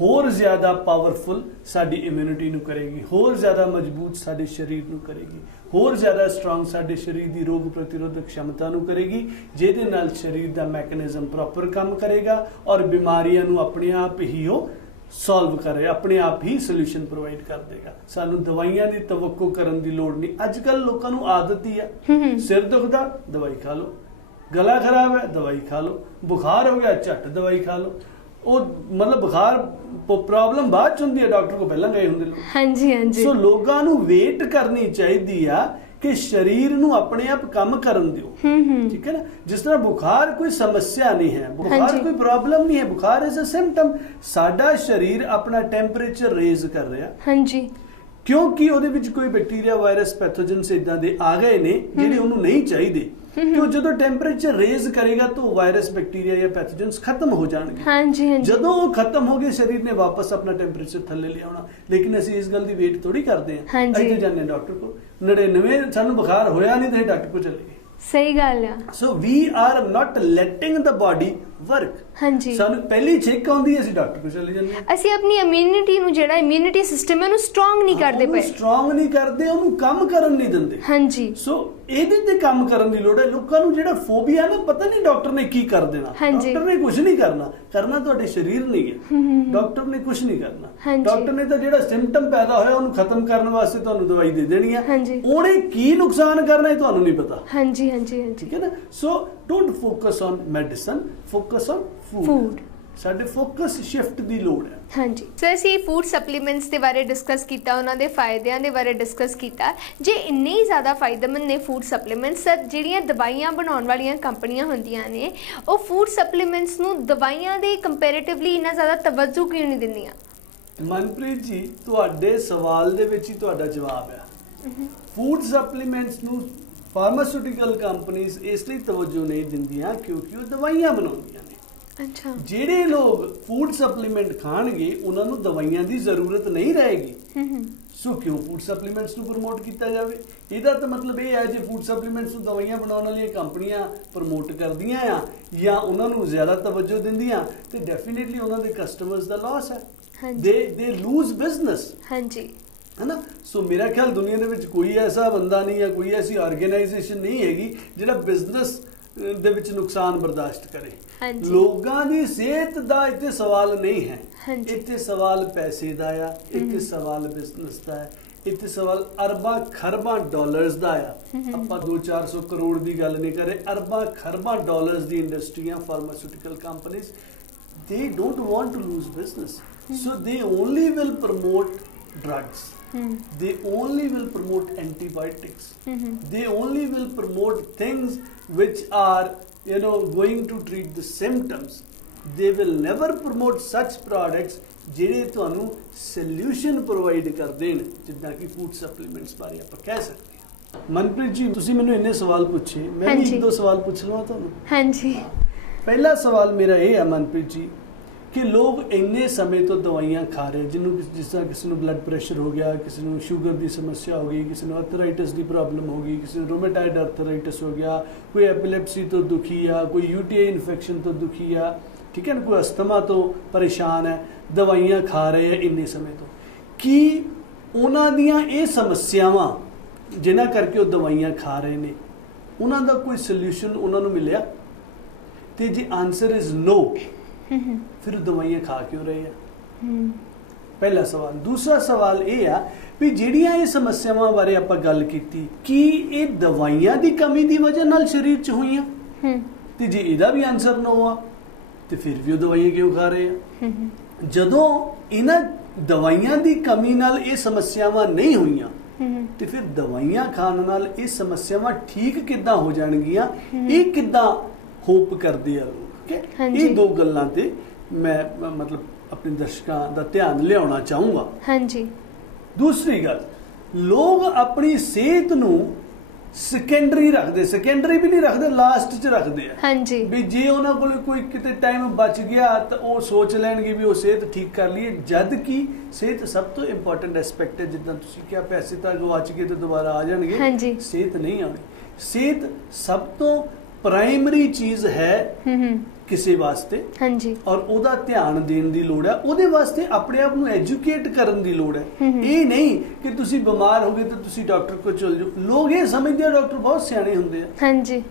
ਹੋਰ ਜ਼ਿਆਦਾ ਪਾਵਰਫੁਲ ਸਾਡੀ ਇਮਿਊਨਿਟੀ ਨੂੰ ਕਰੇਗੀ, ਹੋਰ ਜ਼ਿਆਦਾ ਮਜ਼ਬੂਤ ਸਾਡੇ ਸਰੀਰ ਨੂੰ ਕਰੇਗੀ, ਹੋਰ ਜ਼ਿਆਦਾ ਸਟਰੋਂਗ ਸਾਡੇ ਸਰੀਰ ਦੀ ਰੋਗ ਪ੍ਰਤੀਰੋਧਕ क्षमता ਨੂੰ ਕਰੇਗੀ, ਜਿਹਦੇ ਨਾਲ ਸਰੀਰ ਦਾ ਮੈਕੈਨਿਜ਼ਮ ਪ੍ਰੋਪਰ ਕੰਮ ਕਰੇਗਾ ਔਰ ਬਿਮਾਰੀਆਂ ਨੂੰ ਆਪਣੇ ਆਪ ਹੀ ਉਹ ਸੋਲਵ ਕਰੇ, ਆਪਣੇ ਆਪ ਹੀ ਸੋਲੂਸ਼ਨ ਪ੍ਰੋਵਾਈਡ ਕਰ ਦੇਗਾ। ਸਾਨੂੰ ਦਵਾਈਆਂ ਦੀ ਤਵੱਕੋ ਕਰਨ ਦੀ ਲੋੜ ਨਹੀਂ। ਅੱਜ ਕੱਲ ਲੋਕਾਂ ਨੂੰ ਆਦਤ ਹੀ ਆ, ਸਿਰ ਦੁਖਦਾ ਦਵਾਈ ਖਾ ਲਓ, ਗਲਾ ਖਰਾਬ ਹੈ ਦਵਾਈ ਖਾ ਲਓ, ਬੁਖਾਰ ਹੋ ਗਿਆ ਝੱਟ ਦਵਾਈ ਖਾ ਲਓ। ਉਹ ਮਤਲਬ ਬੁਖਾਰ ਪ੍ਰੋਬਲਮ ਬਾਅਦ ਚ ਹੁੰਦੀ ਹੈ, ਡਾਕਟਰ ਕੋਲ ਪਹਿਲਾਂ ਗਏ ਹੁੰਦੇ ਲੋਕ। ਹਾਂਜੀ ਹਾਂਜੀ। ਸੋ ਲੋਕਾਂ ਨੂੰ ਵੇਟ ਕਰਨੀ ਚਾਹੀਦੀ ਆ ਕਿ ਸਰੀਰ ਨੂੰ ਆਪਣੇ ਆਪ ਕੰਮ ਕਰਨ ਦਿਓ। ਠੀਕ ਹੈ ਨਾ। ਜਿਸ ਤਰ੍ਹਾਂ ਬੁਖਾਰ ਕੋਈ ਸਮੱਸਿਆ ਨਹੀਂ ਹੈ, ਬੁਖਾਰ ਕੋਈ ਪ੍ਰੋਬਲਮ ਨਹੀਂ ਹੈ, ਬੁਖਾਰ ਇਜ਼ ਅ ਸਿੰਪਟਮ। ਸਾਡਾ ਸਰੀਰ ਆਪਣਾ ਟੈਂਪਰੇਚਰ ਰੇਜ਼ ਕਰ ਰਿਹਾ। ਹਾਂਜੀ, ਕਿਉਂਕਿ ਉਹਦੇ ਵਿੱਚ ਕੋਈ ਬੈਕਟੀਰੀਆ ਵਾਇਰਸ ਪੈਥੋਜਨਸ ਇਦਾਂ ਦੇ ਆ ਗਏ ਨੇ ਜਿਹੜੇ ਉਹਨੂੰ ਨਹੀਂ ਚਾਹੀਦੇ, ਤੇ ਉਹ ਜਦੋਂ ਟੈਂਪਰੇਚਰ ਰੇਜ਼ ਕਰੇਗਾ ਤਾਂ ਵਾਇਰਸ ਬੈਕਟੀਰੀਆ ਜਾਂ ਪੈਥੋਜਨਸ ਖਤਮ ਹੋ ਜਾਣਗੇ। ਹਾਂਜੀ ਹਾਂਜੀ। ਜਦੋਂ ਉਹ ਖਤਮ ਹੋ ਗਏ ਸਰੀਰ ਨੇ ਵਾਪਸ ਆਪਣਾ ਟੈਂਪਰੇਚਰ ਥੱਲੇ ਲਿਆਉਣਾ। ਲੇਕਿਨ ਅਸੀਂ ਇਸ ਗੱਲ ਦੀ ਵੇਟ ਥੋੜੀ ਕਰਦੇ ਹਾਂ। ਅਸੀਂ ਤਾਂ ਜਾਂਦੇ ਡਾਕਟਰ ਕੋਲ, 99 ਸਾਨੂੰ ਬੁਖਾਰ ਹੋਇਆ ਨਹੀਂ ਤੇ ਡਾਕਟਰ ਕੋਲ ਚਲੇ ਗਏ। ਸਹੀ ਗੱਲ ਆ। So we are not letting the body work. ਹਾਂਜੀ, ਸਾਨੂੰ ਪਹਿਲੀ ਛਿੱਕ ਆਉਂਦੀ ਅਸੀਂ ਡਾਕਟਰ ਕੋਲ ਚਲੇ ਜਾਂਦੇ ਹਾਂ। ਅਸੀਂ ਆਪਣੀ ਇਮਿਊਨਿਟੀ ਨੂੰ, ਜਿਹੜਾ ਇਮਿਊਨਿਟੀ ਸਿਸਟਮ ਹੈ, ਉਹਨੂੰ ਸਟਰੋਂਗ ਨਹੀਂ ਕਰਦੇ ਪਏ, ਸਟਰੋਂਗ ਨਹੀਂ ਕਰਦੇ, ਉਹਨੂੰ ਕੰਮ ਕਰਨ ਨਹੀਂ ਦਿੰਦੇ। ਹਾਂਜੀ, ਸੋ ਇਹਦੇ ਤੇ ਕੰਮ ਕਰਨ ਦੀ ਲੋੜ ਹੈ। ਲੋਕਾਂ ਨੂੰ ਜਿਹੜਾ ਫੋਬੀਆ ਨਾ, ਪਤਾ ਨਹੀਂ ਡਾਕਟਰ ਨੇ ਕੀ ਕਰ ਦੇਣਾ। ਡਾਕਟਰ ਨੇ ਕੁਝ ਨਹੀਂ ਕਰਨਾ, ਕਰਨਾ ਤੁਹਾਡੇ ਸਰੀਰ ਨਹੀਂ ਹੈ। ਡਾਕਟਰ ਨੇ ਕੁਝ ਨਹੀਂ ਕਰਨਾ। ਡਾਕਟਰ ਨੇ ਤਾਂ ਜਿਹੜਾ ਸਿੰਪਟਮ ਪੈਦਾ ਹੋਇਆ ਉਹਨੂੰ ਖਤਮ ਕਰਨ ਵਾਸਤੇ ਤੁਹਾਨੂੰ ਦਵਾਈ ਦੇ ਦੇਣੀ ਹੈ। ਉਹਨੇ ਕੀ ਨੁਕਸਾਨ ਕਰਨਾ ਹੈ ਤੁਹਾਨੂੰ ਨਹੀਂ ਪਤਾ। ਹਾਂਜੀ ਹਾਂਜੀ, ਠੀਕ ਹੈ ਨਾ। So don't focus on medicine, focus on food. ਸਾਡੇ ਫੋਕਸ ਸ਼ਿਫਟ ਦੀ ਲੋੜ ਹੈ। ਹਾਂਜੀ ਸਰ, ਅਸੀਂ ਫੂਡ ਸਪਲੀਮੈਂਟਸ ਦੇ ਬਾਰੇ ਡਿਸਕਸ ਕੀਤਾ, ਉਹਨਾਂ ਦੇ ਫਾਇਦਿਆਂ ਦੇ ਬਾਰੇ ਡਿਸਕਸ ਕੀਤਾ। ਜੇ ਇੰਨੇ ਹੀ ਜ਼ਿਆਦਾ ਫਾਇਦੇਮੰਦ ਨੇ ਫੂਡ ਸਪਲੀਮੈਂਟਸ, ਸਰ ਜਿਹੜੀਆਂ ਦਵਾਈਆਂ ਬਣਾਉਣ ਵਾਲੀਆਂ ਕੰਪਨੀਆਂ ਹੁੰਦੀਆਂ ਨੇ, ਉਹ ਫੂਡ ਸਪਲੀਮੈਂਟਸ ਨੂੰ ਦਵਾਈਆਂ ਦੇ ਕੰਪੈਰੀਟਿਵਲੀ ਇੰਨਾ ਜ਼ਿਆਦਾ ਤਵੱਜੋ ਕਿਉਂ ਨਹੀਂ ਦਿੰਦੀਆਂ? ਮਨਪ੍ਰੀਤ ਜੀ, ਤੁਹਾਡੇ ਸਵਾਲ ਦੇ ਵਿੱਚ ਹੀ ਤੁਹਾਡਾ ਜਵਾਬ ਹੈ। ਫੂਡ ਸਪਲੀਮੈਂਟਸ ਨੂੰ ਫਾਰਮਾਸਿਊਟੀਕਲ ਕੰਪਨੀਆਂ ਇਸ ਲਈ ਤਵੱਜੋ ਨਹੀਂ ਦਿੰਦੀਆਂ ਕਿਉਂਕਿ ਉਹ ਦਵਾਈਆਂ ਬਣਾਉਂਦੀਆਂ ਨੇ। ਅੱਛਾ। ਜਿਹੜੇ ਲੋਕ ਫੂਡ ਸਪਲੀਮੈਂਟ ਖਾਣਗੇ ਉਹਨਾਂ ਨੂੰ ਦਵਾਈਆਂ ਦੀ ਜ਼ਰੂਰਤ ਨਹੀਂ ਰਹੇਗੀ। ਸੋ ਕਿਉਂ ਫੂਡ ਸਪਲੀਮੈਂਟਸ ਨੂੰ ਪ੍ਰਮੋਟ ਕੀਤਾ ਜਾਵੇ? ਇਹਦਾ ਤਾਂ ਮਤਲਬ ਇਹ ਹੈ ਜੇ ਫੂਡ ਸਪਲੀਮੈਂਟਸ ਨੂੰ ਦਵਾਈਆਂ ਬਣਾਉਣ ਵਾਲੀਆਂ ਕੰਪਨੀਆਂ ਪ੍ਰਮੋਟ ਕਰਦੀਆਂ ਆ ਜਾਂ ਉਹਨਾਂ ਨੂੰ ਜ਼ਿਆਦਾ ਤਵੱਜੋ ਦਿੰਦੀਆਂ ਤੇ ਡੈਫੀਨਿਟਲੀ ਉਹਨਾਂ ਦੇ ਕਸਟਮਰਸ ਦਾ ਲਾਸ ਹੈ। ਦੇ ਲੂਜ਼ ਬਿਜ਼ਨਸ। ਹਾਂਜੀ, है ना। सो मेरा ख्याल दुनिया ਦੇ ਵਿੱਚ ਕੋਈ ਐਸਾ ਬੰਦਾ ਨਹੀਂ ਜਾਂ ਕੋਈ ਐਸੀ ਆਰਗੇਨਾਈਜੇਸ਼ਨ ਨਹੀਂ ਹੈਗੀ ਜਿਹੜਾ ਬਿਜ਼ਨਸ ਦੇ ਵਿੱਚ ਨੁਕਸਾਨ ਬਰਦਾਸ਼ਤ ਕਰੇ। ਲੋਕਾਂ ਦੀ ਸਿਹਤ ਦਾ ਇੱਥੇ ਸਵਾਲ ਨਹੀਂ ਹੈ, ਇੱਥੇ ਸਵਾਲ ਪੈਸੇ ਦਾ ਆ, ਇੱਥੇ ਸਵਾਲ ਬਿਜ਼ਨਸ ਦਾ ਹੈ, ਇੱਥੇ ਸਵਾਲ ਅਰਬਾਂ ਖਰਬਾਂ ਡਾਲਰਸ ਦਾ ਆ। ਆਪਾਂ 200-400 ਕਰੋੜ ਦੀ ਗੱਲ ਨਹੀਂ ਕਰ ਰਹੇ, ਅਰਬਾਂ ਖਰਬਾਂ ਡਾਲਰਸ ਦੀ ਇੰਡਸਟਰੀਆਂ pharmaceutical companies they don't want to lose business, so they only will promote drugs. They only will promote antibiotics. They only will promote things which are, you know, going to treat the symptoms. They will never promote such products ਜਿਹੜੇ ਤੁਹਾਨੂੰ solution provide ਕਰਦੇ ਨੇ, ਜਿੱਦਾਂ ਕਿ food supplements ਬਾਰੇ ਆਪਾਂ ਕਹਿ ਸਕਦੇ ਹਾਂ। ਮਨਪ੍ਰੀਤ ਜੀ, ਤੁਸੀਂ ਮੈਨੂੰ ਇੰਨੇ ਸਵਾਲ ਪੁੱਛੇ, ਮੈਂ ਵੀ ਇੱਕ ਦੋ ਸਵਾਲ ਪੁੱਛ ਲਵਾਂ ਤੁਹਾਨੂੰ। ਹਾਂਜੀ। ਪਹਿਲਾ ਸਵਾਲ ਮੇਰਾ ਇਹ ਹੈ ਮਨਪ੍ਰੀਤ ਜੀ ਕਿ ਲੋਕ ਇੰਨੇ ਸਮੇਂ ਤੋਂ ਦਵਾਈਆਂ ਖਾ ਰਹੇ, ਜਿਹਨੂੰ ਜਿਸ ਤਰ੍ਹਾਂ ਕਿਸੇ ਨੂੰ ਬਲੱਡ ਪ੍ਰੈਸ਼ਰ ਹੋ ਗਿਆ, ਕਿਸੇ ਨੂੰ ਸ਼ੂਗਰ ਦੀ ਸਮੱਸਿਆ ਹੋ ਗਈ, ਕਿਸੇ ਨੂੰ ਆਰਥਰਾਈਟਿਸ ਦੀ ਪ੍ਰੋਬਲਮ ਹੋ ਗਈ, ਕਿਸੇ ਨੂੰ ਰੋਮੇਟਾਇਡ ਆਰਥਰਾਈਟਿਸ ਹੋ ਗਿਆ, ਕੋਈ ਐਪੀਲੈਪਸੀ ਤੋਂ ਦੁਖੀ ਆ, ਕੋਈ UTI ਇਨਫੈਕਸ਼ਨ ਤੋਂ ਦੁਖੀ ਆ, ਠੀਕ ਹੈ ਨਾ, ਕੋਈ ਅਸਥਮਾ ਤੋਂ ਪਰੇਸ਼ਾਨ ਹੈ, ਦਵਾਈਆਂ ਖਾ ਰਹੇ ਆ ਇੰਨੇ ਸਮੇਂ ਤੋਂ। ਕੀ ਉਹਨਾਂ ਦੀਆਂ ਇਹ ਸਮੱਸਿਆਵਾਂ ਜਿਨ੍ਹਾਂ ਕਰਕੇ ਉਹ ਦਵਾਈਆਂ ਖਾ ਰਹੇ ਨੇ, ਉਹਨਾਂ ਦਾ ਕੋਈ ਸੋਲੂਸ਼ਨ ਉਹਨਾਂ ਨੂੰ ਮਿਲਿਆ? ਤੇ ਜੇ ਆਨਸਰ ਇਜ਼ ਨੋ, ਫਿਰ ਦਵਾਈਆਂ ਖਾ ਕਿਉਂ ਰਹੇ ਆ? ਪਹਿਲਾ ਸਵਾਲ। ਦੂਸਰਾ ਸਵਾਲ ਇਹ ਆ ਵੀ ਜਿਹੜੀਆਂ ਇਹ ਸਮੱਸਿਆਵਾਂ ਬਾਰੇ ਆਪਾਂ ਗੱਲ ਕੀਤੀ, ਕੀ ਇਹ ਦਵਾਈਆਂ ਦੀ ਕਮੀ ਦੀ ਵਜ੍ਹਾ ਨਾਲ ਸਰੀਰ 'ਚ ਹੋਈਆਂ? ਤੇ ਜੇ ਇਹਦਾ ਵੀ ਆਨਸਰ ਨੋ ਆ ਤੇ ਫਿਰ ਵੀ ਉਹ ਦਵਾਈਆਂ ਕਿਉਂ ਖਾ ਰਹੇ ਆ? ਜਦੋਂ ਇਹਨਾਂ ਦਵਾਈਆਂ ਦੀ ਕਮੀ ਨਾਲ ਇਹ ਸਮੱਸਿਆਵਾਂ ਨਹੀਂ ਹੋਈਆਂ ਤੇ ਫਿਰ ਦਵਾਈਆਂ ਖਾਣ ਨਾਲ ਇਹ ਸਮੱਸਿਆਵਾਂ ਠੀਕ ਕਿੱਦਾਂ ਹੋ ਜਾਣਗੀਆਂ? ਇਹ ਕਿੱਦਾਂ ਹੋਪ ਕਰਦੇ ਆ ਲੋਕ? ਇਹ ਦੋ ਗੱਲਾਂ ਤੇ ਮੈਂ ਮਤਲਬ ਆਪਣੇ ਦਰਸ਼ਕਾਂ ਦਾ ਧਿਆਨ ਲਿਆਉਣਾ ਚਾਹੂੰਗਾ। ਹਾਂਜੀ। ਦੂਸਰੀ ਗੱਲ, ਲੋਕ ਆਪਣੀ ਸਿਹਤ ਨੂੰ ਸੈਕੰਡਰੀ ਰੱਖਦੇ, ਸੈਕੰਡਰੀ ਵੀ ਨਹੀਂ ਰੱਖਦੇ, ਲਾਸਟ 'ਚ ਰੱਖਦੇ ਆ। ਹਾਂਜੀ। ਵੀ ਜੇ ਉਹਨਾਂ ਕੋਲ ਕੋਈ ਕਿਤੇ ਟਾਈਮ ਬਚ ਗਿਆ ਤਾਂ ਉਹ ਸੋਚ ਲੈਣਗੇ ਵੀ ਉਹ ਸਿਹਤ ਠੀਕ ਕਰ ਲਈਏ, ਜਦ ਕਿ ਸਿਹਤ ਸਭ ਤੋਂ ਇੰਪੋਰਟੈਂਟ ਐਸਪੈਕਟ ਹੈ। ਜਿੱਦਾਂ ਤੁਸੀਂ ਕਿਹਾ ਪੈਸੇ ਤਾਂ ਗਵਾਚ ਗਏ ਤੇ ਦੁਬਾਰਾ ਆ ਜਾਣਗੇ, ਸਿਹਤ ਨਹੀਂ ਆਉਣੀ। ਸਿਹਤ ਸਭ ਤੋਂ ਪ੍ਰਾਇਮਰੀ ਚੀਜ਼ ਹੈ ਕਿਸੇ ਵਾਸਤੇ। ਹਾਂਜੀ। ਔਰ ਉਹਦਾ ਧਿਆਨ ਦੇਣ ਦੀ ਲੋੜ ਹੈ, ਉਹਦੇ ਵਾਸਤੇ ਆਪਣੇ ਆਪ ਨੂੰ ਐਜੂਕੇਟ ਕਰਨ ਦੀ ਲੋੜ ਹੈ। ਇਹ ਨਹੀਂ ਕਿ ਤੁਸੀਂ ਬਿਮਾਰ ਹੋ ਗਏ ਤਾਂ ਤੁਸੀਂ ਡਾਕਟਰ ਕੋਲ ਚਲ ਜਾਓ। ਲੋਕ ਇਹ ਸਮਝਦੇ ਆ ਡਾਕਟਰ ਬਹੁਤ ਸਿਆਣੇ ਹੁੰਦੇ ਆ। ਹਾਂਜੀ।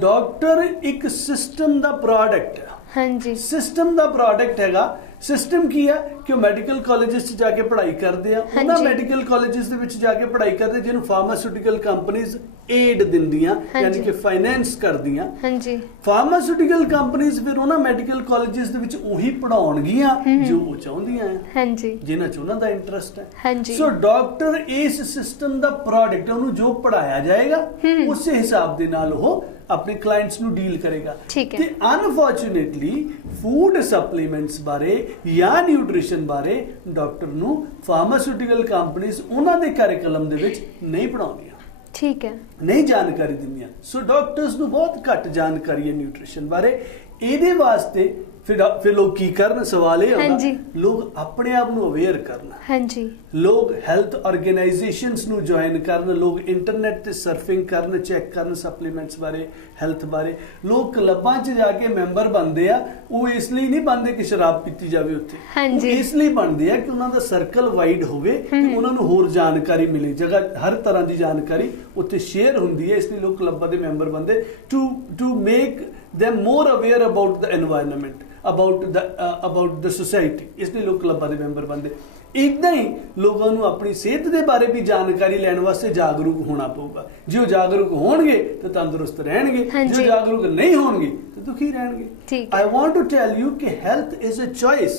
ਡਾਕਟਰ ਇੱਕ ਸਿਸਟਮ ਦਾ ਪ੍ਰੋਡਕਟ ਹੈ। ਹਾਂਜੀ। ਸਿਸਟਮ ਦਾ ਪ੍ਰੋਡਕਟ ਹੈਗਾ। ਸਿਸਟਮ ਕੀ ਆ ਕਿ ਉਹ ਮੈਡੀਕਲ ਕਾਲਜਸ 'ਚ ਜਾ ਕੇ ਪੜ੍ਹਾਈ ਕਰਦੇ ਆ। ਉਹਨਾਂ ਮੈਡੀਕਲ ਕਾਲਜਸ ਦੇ ਵਿੱਚ ਜਾ ਕੇ ਪੜ੍ਹਾਈ ਕਰਦੇ ਜਿਹਨੂੰ ਫਾਰਮਾਸਿਊਟੀਕਲ ਕੰਪਨੀਜ਼ ਏਡ ਦਿੰਦੀਆਂ, ਯਾਨੀ ਕਿ ਫਾਈਨੈਂਸ ਕਰਦੀਆਂ। ਹਾਂਜੀ। ਫਾਰਮਾਸਿਊਟੀਕਲ ਕੰਪਨੀਜ਼ ਫਿਰ ਉਹਨਾਂ ਮੈਡੀਕਲ ਕਾਲਜਸ ਦੇ ਵਿੱਚ ਉਹੀ ਪੜ੍ਹਾਉਣਗੀਆਂ ਜੋ ਉਹ ਚਾਹੁੰਦੀਆਂ ਆ। ਹਾਂਜੀ। ਜਿਨ੍ਹਾਂ 'ਚ ਉਹਨਾਂ ਦਾ ਇੰਟਰਸਟ ਹੈ। ਹਾਂਜੀ। ਸੋ ਡਾਕਟਰ ਇਸ ਸਿਸਟਮ ਦਾ ਪ੍ਰੋਡਕਟ, ਉਹਨੂੰ ਜੋ ਪੜ੍ਹਾਇਆ ਜਾਏਗਾ ਉਸੇ ਹਿਸਾਬ ਦੇ ਨਾਲ ਉਹ ਆਪਣੇ ਕਲਾਇੰਟਸ ਨੂੰ ਡੀਲ ਕਰੇਗਾ। ਤੇ ਅਨਫੋਰਚੂਨੇਟਲੀ ਫੂਡ ਸਪਲੀਮੈਂਟਸ ਬਾਰੇ ਜਾਂ ਨਿਊਟ੍ਰੀਸ਼ਨ ਬਾਰੇ ਡਾਕਟਰ ਨੂੰ ਫਾਰਮਾਸਿਊਟੀਕਲ ਕੰਪਨੀਜ਼ ਉਹਨਾਂ ਦੇ ਕਰਿਕੂਲਮ ਦੇ ਵਿੱਚ ਨਹੀਂ ਪੜ੍ਹਾਉਂਦੀਆਂ। ਠੀਕ ਹੈ। ਨਹੀਂ ਜਾਣਕਾਰੀ ਦਿੰਦੀਆਂ। ਸੋ ਡਾਕਟਰਸ ਨੂੰ ਬਹੁਤ ਘੱਟ ਜਾਣਕਾਰੀ ਹੈ ਨਿਊਟ੍ਰੀਸ਼ਨ ਬਾਰੇ। ਇਹਦੇ ਵਾਸਤੇ ਫਿਰ ਲੋਕ ਕੀ ਕਰਨ? ਸਵਾਲ ਇਹ ਹੁੰਦਾ ਲੋਕ ਆਪਣੇ ਆਪ ਨੂੰ ਅਵੇਅਰ ਕਰਨ। ਹਾਂਜੀ। ਲੋਕ ਹੈਲਥ ਆਰਗੇਨਾਈਜੇਸ਼ਨਸ ਨੂੰ ਜੁਆਇਨ ਕਰਨ, ਲੋਕ ਇੰਟਰਨੈਟ ਤੇ ਸਰਫਿੰਗ ਕਰਨ, ਚੈੱਕ ਕਰਨ ਸਪਲੀਮੈਂਟਸ ਬਾਰੇ, ਹੈਲਥ ਬਾਰੇ। ਲੋਕ ਕਲੱਬਾਂ 'ਚ ਜਾ ਕੇ ਮੈਂਬਰ ਬਣਦੇ ਆ। ਉਹ ਇਸ ਲਈ ਨਹੀਂ ਬਣਦੇ ਕਿ ਸ਼ਰਾਬ ਪੀਤੀ ਜਾਵੇ ਉੱਥੇ, ਉਹ ਇਸ ਲਈ ਬਣਦੇ ਆ ਕਿ ਉਹਨਾਂ ਦਾ ਸਰਕਲ ਵਾਈਡ ਹੋਵੇ ਤੇ ਉਹਨਾਂ ਨੂੰ ਹੋਰ ਜਾਣਕਾਰੀ ਮਿਲੇ। ਜਗ੍ਹਾ ਹਰ ਤਰ੍ਹਾਂ ਦੀ ਜਾਣਕਾਰੀ ਉੱਥੇ ਸ਼ੇਅਰ ਹੁੰਦੀ ਹੈ, ਇਸ ਲਈ ਲੋਕ ਕਲੱਬਾਂ ਦੇ ਮੈਂਬਰ ਬਣਦੇ to make them more aware about the environment, about the society। ਇਸ ਲਈ ਲੋਕ ਕਲੱਬਾਂ ਦੇ ਮੈਂਬਰ ਬਣਦੇ। ਇਦਾਂ ਹੀ ਲੋਕਾਂ ਨੂੰ ਆਪਣੀ ਸਿਹਤ ਦੇ ਬਾਰੇ ਵੀ ਜਾਣਕਾਰੀ ਲੈਣ ਵਾਸਤੇ ਜਾਗਰੂਕ ਹੋਣਾ ਪਊਗਾ। ਜੇ ਉਹ ਜਾਗਰੂਕ ਹੋਣਗੇ ਤਾਂ ਤੰਦਰੁਸਤ ਰਹਿਣਗੇ, ਜੇ ਜਾਗਰੂਕ ਨਹੀਂ ਹੋਣਗੇ ਤਾਂ ਦੁਖੀ ਰਹਿਣਗੇ। I want to tell you ਕਿ health is a choice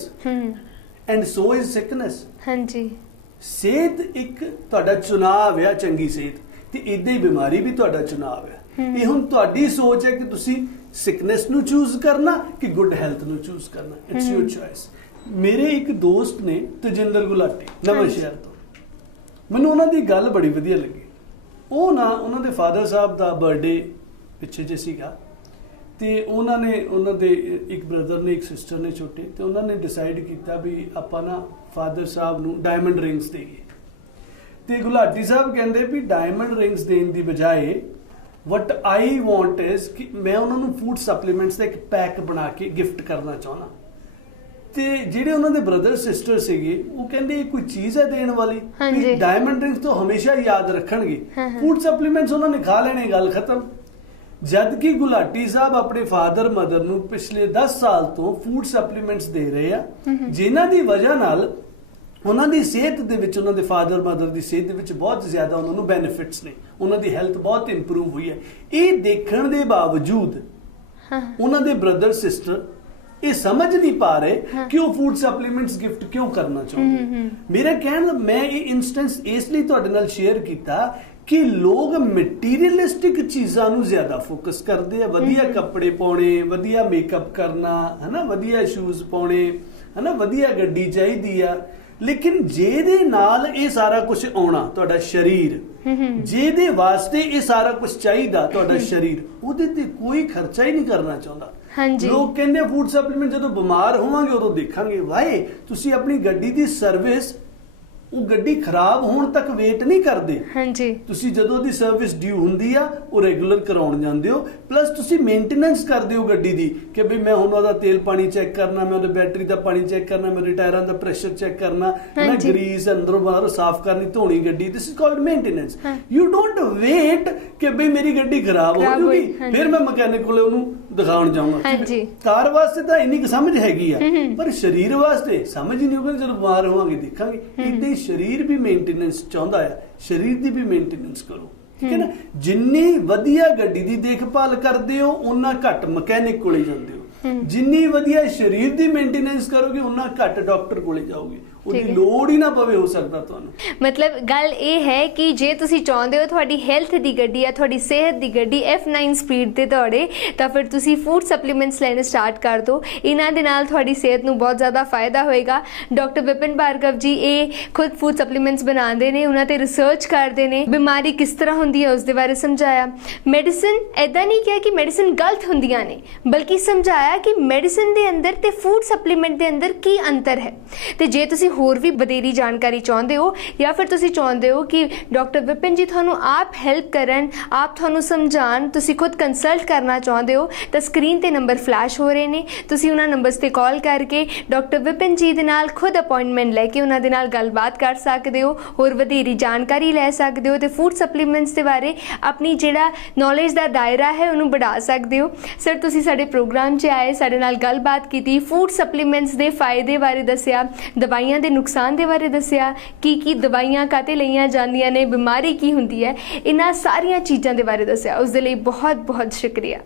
and so is sickness। ਹਾਂਜੀ। ਸਿਹਤ ਇੱਕ ਤੁਹਾਡਾ ਚੁਣਾਵ ਹੈ, ਚੰਗੀ ਸਿਹਤ, ਤੇ ਇਦਾਂ ਹੀ ਬਿਮਾਰੀ ਵੀ ਤੁਹਾਡਾ ਚੁਣਾਵ ਹੈ। ਇਹ ਹੁਣ ਤੁਹਾਡੀ ਸੋਚ ਹੈ ਕਿ ਤੁਸੀਂ ਸਿਕਨੈਸ ਨੂੰ ਚੂਜ਼ ਕਰਨਾ ਕਿ ਗੁੱਡ ਹੈਲਥ ਨੂੰ ਚੂਜ਼ ਕਰਨਾ। It's your choice. ਮੇਰੇ ਇੱਕ ਦੋਸਤ ਨੇ ਤਜਿੰਦਰ ਗੁਲਾਟੀ, ਨਵਾਂ ਸ਼ਹਿਰ ਤੋਂ। ਮੈਨੂੰ ਉਹਨਾਂ ਦੀ ਗੱਲ ਬੜੀ ਵਧੀਆ ਲੱਗੀ। ਉਹ ਨਾ ਉਹਨਾਂ ਦੇ ਫਾਦਰ ਸਾਹਿਬ ਦਾ ਬਰਥਡੇ ਪਿੱਛੇ ਜੇ ਸੀਗਾ ਤੇ ਉਹਨਾਂ ਦੇ ਇੱਕ ਬ੍ਰਦਰ ਨੇ, ਇੱਕ ਸਿਸਟਰ ਨੇ ਛੋਟੇ, ਤੇ ਉਹਨਾਂ ਨੇ ਡਿਸਾਈਡ ਕੀਤਾ ਵੀ ਆਪਾਂ ਨਾ ਫਾਦਰ ਸਾਹਿਬ ਨੂੰ ਡਾਇਮੰਡ ਰਿੰਗਸ ਦੇਈਏ। ਤੇ ਗੁਲਾਟੀ ਸਾਹਿਬ ਕਹਿੰਦੇ ਵੀ ਡਾਇਮੰਡ ਰਿੰਗਸ ਦੇਣ ਦੀ ਬਜਾਏ ਵਟ ਆਈ ਵਾਂਟ ਇਜ਼ ਕਿ ਮੈਂ ਉਹਨਾਂ ਨੂੰ ਫੂਡ ਸਪਲੀਮੈਂਟਸ ਦਾ ਇੱਕ ਪੈਕ ਬਣਾ ਕੇ ਗਿਫਟ ਕਰਨਾ ਚਾਹੁੰਦਾ। ਤੇ ਜਿਹੜੇ ਉਹਨਾਂ ਦੇ ਬ੍ਰਦਰ ਸਿਸਟਰ ਸੀਗੇ ਉਹ ਕਹਿੰਦੇ ਇਹ ਕੋਈ ਚੀਜ਼ ਹੈ ਦੇਣ ਵਾਲੀ, ਵੀ ਡਾਇਮੰਡ ਰਿੰਗਸ ਤੋਂ ਹਮੇਸ਼ਾ ਯਾਦ ਰੱਖਣਗੇ, ਫੂਡ ਸਪਲੀਮੈਂਟਸ ਉਹਨਾਂ ਨੇ ਖਾ ਲੈਣੇ, ਗੱਲ ਖਤਮ। ਜਦ ਕਿ ਗੁਲਾਟੀ ਸਾਹਿਬ ਆਪਣੇ ਫਾਦਰ ਮਦਰ ਨੂੰ ਪਿਛਲੇ 10 ਸਾਲ ਤੋਂ ਫੂਡ ਸਪਲੀਮੈਂਟਸ ਦੇ ਰਹੇ ਆ, ਜਿਨ੍ਹਾਂ ਦੀ ਵਜ੍ਹਾ ਨਾਲ ਉਹਨਾਂ ਦੀ ਸਿਹਤ ਦੇ ਵਿੱਚ, ਉਹਨਾਂ ਦੇ ਫਾਦਰ ਮਦਰ ਦੀ ਸਿਹਤ ਦੇ ਵਿੱਚ ਬਹੁਤ ਜ਼ਿਆਦਾ ਉਹਨਾਂ ਨੂੰ ਬੈਨੀਫਿਟਸ ਨੇ, ਉਹਨਾਂ ਦੀ ਹੈਲਥ ਬਹੁਤ ਇੰਪਰੂਵ ਹੋਈ ਹੈ। ਇਹ ਦੇਖਣ ਦੇ ਬਾਵਜੂਦ ਉਹਨਾਂ ਦੇ ਬ੍ਰਦਰ ਸਿਸਟਰ ਇਹ ਸਮਝ ਨਹੀਂ ਪਾ ਰਹੇ ਕਿ ਉਹ ਫੂਡ ਸਪਲੀਮੈਂਟਸ ਗਿਫਟ ਕਿਉਂ ਕਰਨਾ ਚਾਹੁੰਦੇ। ਮੇਰਾ ਕਹਿਣ ਦਾ ਮੈਂ ਇਹ ਇਨਸਟੈਂਸ ਇਸ ਲਈ ਤੁਹਾਡੇ ਨਾਲ ਸ਼ੇਅਰ ਕੀਤਾ ਕਿ ਲੋਕ ਮਟੀਰੀਅਲਿਸਟਿਕ ਚੀਜ਼ਾਂ ਨੂੰ ਜ਼ਿਆਦਾ ਫੋਕਸ ਕਰਦੇ ਆ, ਵਧੀਆ ਕੱਪੜੇ ਪਾਉਣੇ, ਵਧੀਆ ਮੇਕਅਪ ਕਰਨਾ, ਹਨਾ, ਵਧੀਆ ਸ਼ੂਜ਼ ਪਾਉਣੇ, ਹਨਾ, ਵਧੀਆ ਗੱਡੀ ਚਾਹੀਦੀ ਆ। ਲੇਕਿਨ ਜਿਹਦੇ ਨਾਲ ਇਹ ਸਾਰਾ ਕੁਝ ਆਉਣਾ, ਤੁਹਾਡਾ ਸਰੀਰ, ਜਿਹਦੇ ਵਾਸਤੇ ਇਹ ਸਾਰਾ ਕੁਝ ਚਾਹੀਦਾ ਤੁਹਾਡਾ ਸਰੀਰ, ਉਹਦੇ ਤੇ ਕੋਈ ਖਰਚਾ ਹੀ ਨਹੀਂ ਕਰਨਾ ਚਾਹੁੰਦਾ। ਲੋਕ ਕਹਿੰਦੇ ਫੂਡ ਸਪਲੀਮੈਂਟ ਜਦੋਂ ਬਿਮਾਰ ਹੋਵਾਂਗੇ ਉਦੋਂ ਦੇਖਾਂਗੇ। ਵਾਏ ਤੁਸੀਂ ਆਪਣੀ ਗੱਡੀ ਦੀ ਸਰਵਿਸ, ਉਹ ਗੱਡੀ ਖਰਾਬ ਹੋਣ ਤੱਕ ਵੇਟ ਨਹੀਂ ਕਰਦੇ। ਤੁਸੀਂ ਜਦੋਂ ਦੀ ਸਰਵਿਸ ਡਿਊ ਹੁੰਦੀ ਆ ਉਹ ਰੈਗੂਲਰ ਕਰਾਉਣ ਜਾਂਦੇ ਹੋ, ਪਲੱਸ ਤੁਸੀਂ ਮੇਨਟੇਨੈਂਸ ਕਰਦੇ ਹੋ ਗੱਡੀ ਦੀ ਕਿ ਵੀ ਮੈਂ ਹੁਣ ਉਹਦਾ ਤੇਲ ਪਾਣੀ ਚੈੱਕ ਕਰਨਾ, ਮੈਂ ਉਹਦੇ ਬੈਟਰੀ ਦਾ ਪਾਣੀ ਚੈੱਕ ਕਰਨਾ, ਮੇਰੇ ਟਾਇਰਾਂ ਦਾ ਪ੍ਰੈਸ਼ਰ ਚੈੱਕ ਕਰਨਾ, ਮੈਂ ਗਰੀਸ ਅੰਦਰੋਂ ਬਾਹਰੋਂ ਸਾਫ਼ ਕਰਨੀ, ਧੋਣੀ ਗੱਡੀ। This is called maintenance. You don't wait ਕਿ ਵੀ ਮੇਰੀ ਗੱਡੀ ਖਰਾਬ ਹੋ ਜੂਗੀ ਫਿਰ ਮੈਂ ਮਕੈਨਿਕ ਕੋਲੇ ਉਹਨੂੰ ਦਿਖਾਉਣ ਜਾਊਂਗਾ। ਕਾਰ ਵਾਸਤੇ ਤਾਂ ਇੰਨੀ ਕੁ ਸਮਝ ਹੈਗੀ ਆ, ਪਰ ਸਰੀਰ ਵਾਸਤੇ ਸਮਝ ਹੀ ਨਹੀਂ ਹੋਊਗੀ। ਜਦੋਂ ਬਿਮਾਰ ਹੋਵਾਂਗੇ ਦੇਖਾਂਗੇ। ਇੱਦਾਂ ਸਰੀਰ ਵੀ ਮੇਨਟੇਨੈਂਸ ਚਾਹੁੰਦਾ ਹੈ, ਸਰੀਰ ਦੀ ਵੀ ਮੇਨਟੇਨੈਂਸ ਕਰੋ, ਠੀਕ ਹੈ ਨਾ। ਜਿੰਨੀ ਵਧੀਆ ਗੱਡੀ ਦੀ ਦੇਖਭਾਲ ਕਰਦੇ ਹੋ ਉਨਾ ਘੱਟ ਮਕੈਨਿਕ ਕੋਲੇ ਜਾਂਦੇ ਹੋ, ਜਿੰਨੀ ਵਧੀਆ ਸਰੀਰ ਦੀ ਮੇਨਟੇਨੈਂਸ ਕਰੋਗੇ ਉਨਾ ਘੱਟ ਡਾਕਟਰ ਕੋਲੇ ਜਾਓਗੇ। ਉਹਦੀ ਲੋੜ ਹੀ ਨਾ ਪਵੇ ਹੋ ਸਕਦਾ ਤੁਹਾਨੂੰ। ਮਤਲਬ ਗੱਲ ਇਹ ਹੈ ਕਿ ਜੇ ਤੁਸੀਂ ਚਾਹੁੰਦੇ ਹੋ ਤੁਹਾਡੀ ਹੈਲਥ ਦੀ ਗੱਡੀ ਆ, ਤੁਹਾਡੀ ਸਿਹਤ ਦੀ ਗੱਡੀ F9 ਸਪੀਡ ਤੇ ਦੌੜੇ, ਤਾਂ ਫਿਰ ਤੁਸੀਂ ਫੂਡ ਸਪਲੀਮੈਂਟਸ ਲੈਣੇ ਸਟਾਰਟ ਕਰ ਦਿਓ। ਇਹਨਾਂ ਦੇ ਨਾਲ ਤੁਹਾਡੀ ਸਿਹਤ ਨੂੰ ਬਹੁਤ ਜ਼ਿਆਦਾ ਫਾਇਦਾ ਹੋਏਗਾ। ਡਾਕਟਰ ਵਿਪਿਨ ਭਾਰਗਵ ਜੀ ਇਹ ਖੁਦ ਫੂਡ ਸਪਲੀਮੈਂਟਸ ਬਣਾਉਂਦੇ ਨੇ, ਉਹਨਾਂ ਤੇ ਰਿਸਰਚ ਕਰਦੇ ਨੇ, ਬਿਮਾਰੀ ਕਿਸ ਤਰ੍ਹਾਂ ਹੁੰਦੀ ਹੈ ਉਸ ਦੇ ਬਾਰੇ ਸਮਝਾਇਆ। ਮੈਡੀਸਿਨ ਇੱਦਾਂ ਨਹੀਂ ਕਿਹਾ ਕਿ ਮੈਡੀਸਿਨ ਗਲਤ ਹੁੰਦੀਆਂ ਨੇ, ਬਲਕਿ ਸਮਝਾਇਆ ਕਿ ਮੈਡੀਸਿਨ ਦੇ ਅੰਦਰ ਤੇ ਫੂਡ ਸਪਲੀਮੈਂਟ ਦੇ ਅੰਦਰ ਕੀ ਅੰਤਰ ਹੈ। ਤੇ ਜੇ ਤੁਸੀਂ ਹੋਰ ਵੀ ਵਧੇਰੀ ਜਾਣਕਾਰੀ ਚਾਹੁੰਦੇ ਹੋ ਜਾਂ ਫਿਰ ਤੁਸੀਂ ਚਾਹੁੰਦੇ ਹੋ ਕਿ ਡਾਕਟਰ ਵਿਪਿਨ ਜੀ ਤੁਹਾਨੂੰ ਆਪ ਹੈਲਪ ਕਰਨ, ਆਪ ਤੁਹਾਨੂੰ ਸਮਝਾਉਣ, ਤੁਸੀਂ ਖੁਦ ਕੰਸਲਟ ਕਰਨਾ ਚਾਹੁੰਦੇ ਹੋ, ਤਾਂ ਸਕਰੀਨ ਤੇ ਨੰਬਰ ਫਲੈਸ਼ ਹੋ ਰਹੇ ਨੇ। ਤੁਸੀਂ ਉਹਨਾਂ ਨੰਬਰਸ ਤੇ ਕਾਲ ਕਰਕੇ ਡਾਕਟਰ ਵਿਪਿਨ ਜੀ ਦੇ ਨਾਲ ਖੁਦ ਅਪਾਇੰਟਮੈਂਟ ਲੈ ਕੇ ਉਹਨਾਂ ਦੇ ਨਾਲ ਗੱਲਬਾਤ ਕਰ ਸਕਦੇ ਹੋ, ਹੋਰ ਵਧੇਰੀ ਜਾਣਕਾਰੀ ਲੈ ਸਕਦੇ ਹੋ ਤੇ ਫੂਡ ਸਪਲੀਮੈਂਟਸ ਦੇ ਬਾਰੇ ਆਪਣੀ ਜਿਹੜਾ ਨੌਲੇਜ ਦਾ ਦਾਇਰਾ ਹੈ ਉਹਨੂੰ ਵਧਾ ਸਕਦੇ ਹੋ। ਸਰ ਤੁਸੀਂ ਸਾਡੇ ਪ੍ਰੋਗਰਾਮ 'ਚ ਆਏ, ਸਾਡੇ ਨਾਲ ਗੱਲਬਾਤ ਕੀਤੀ, ਫੂਡ ਸਪਲੀਮੈਂਟਸ ਦੇ ਫਾਇਦੇ ਬਾਰੇ ਦੱਸਿਆ, ਦਵਾਈਆਂ ਦੇ ਨੁਕਸਾਨ ਦੇ ਬਾਰੇ ਦੱਸਿਆ, ਕੀ ਦਵਾਈਆਂ ਕਾਹਤੇ ਲਈਆਂ ਜਾਂਦੀਆਂ ਨੇ, ਬਿਮਾਰੀ ਕੀ ਹੁੰਦੀ ਹੈ, ਇਹਨਾਂ ਸਾਰੀਆਂ ਚੀਜ਼ਾਂ ਦੇ ਬਾਰੇ ਦੱਸਿਆ। ਉਸ ਦੇ ਲਈ ਬਹੁਤ ਬਹੁਤ ਸ਼ੁਕਰੀਆ।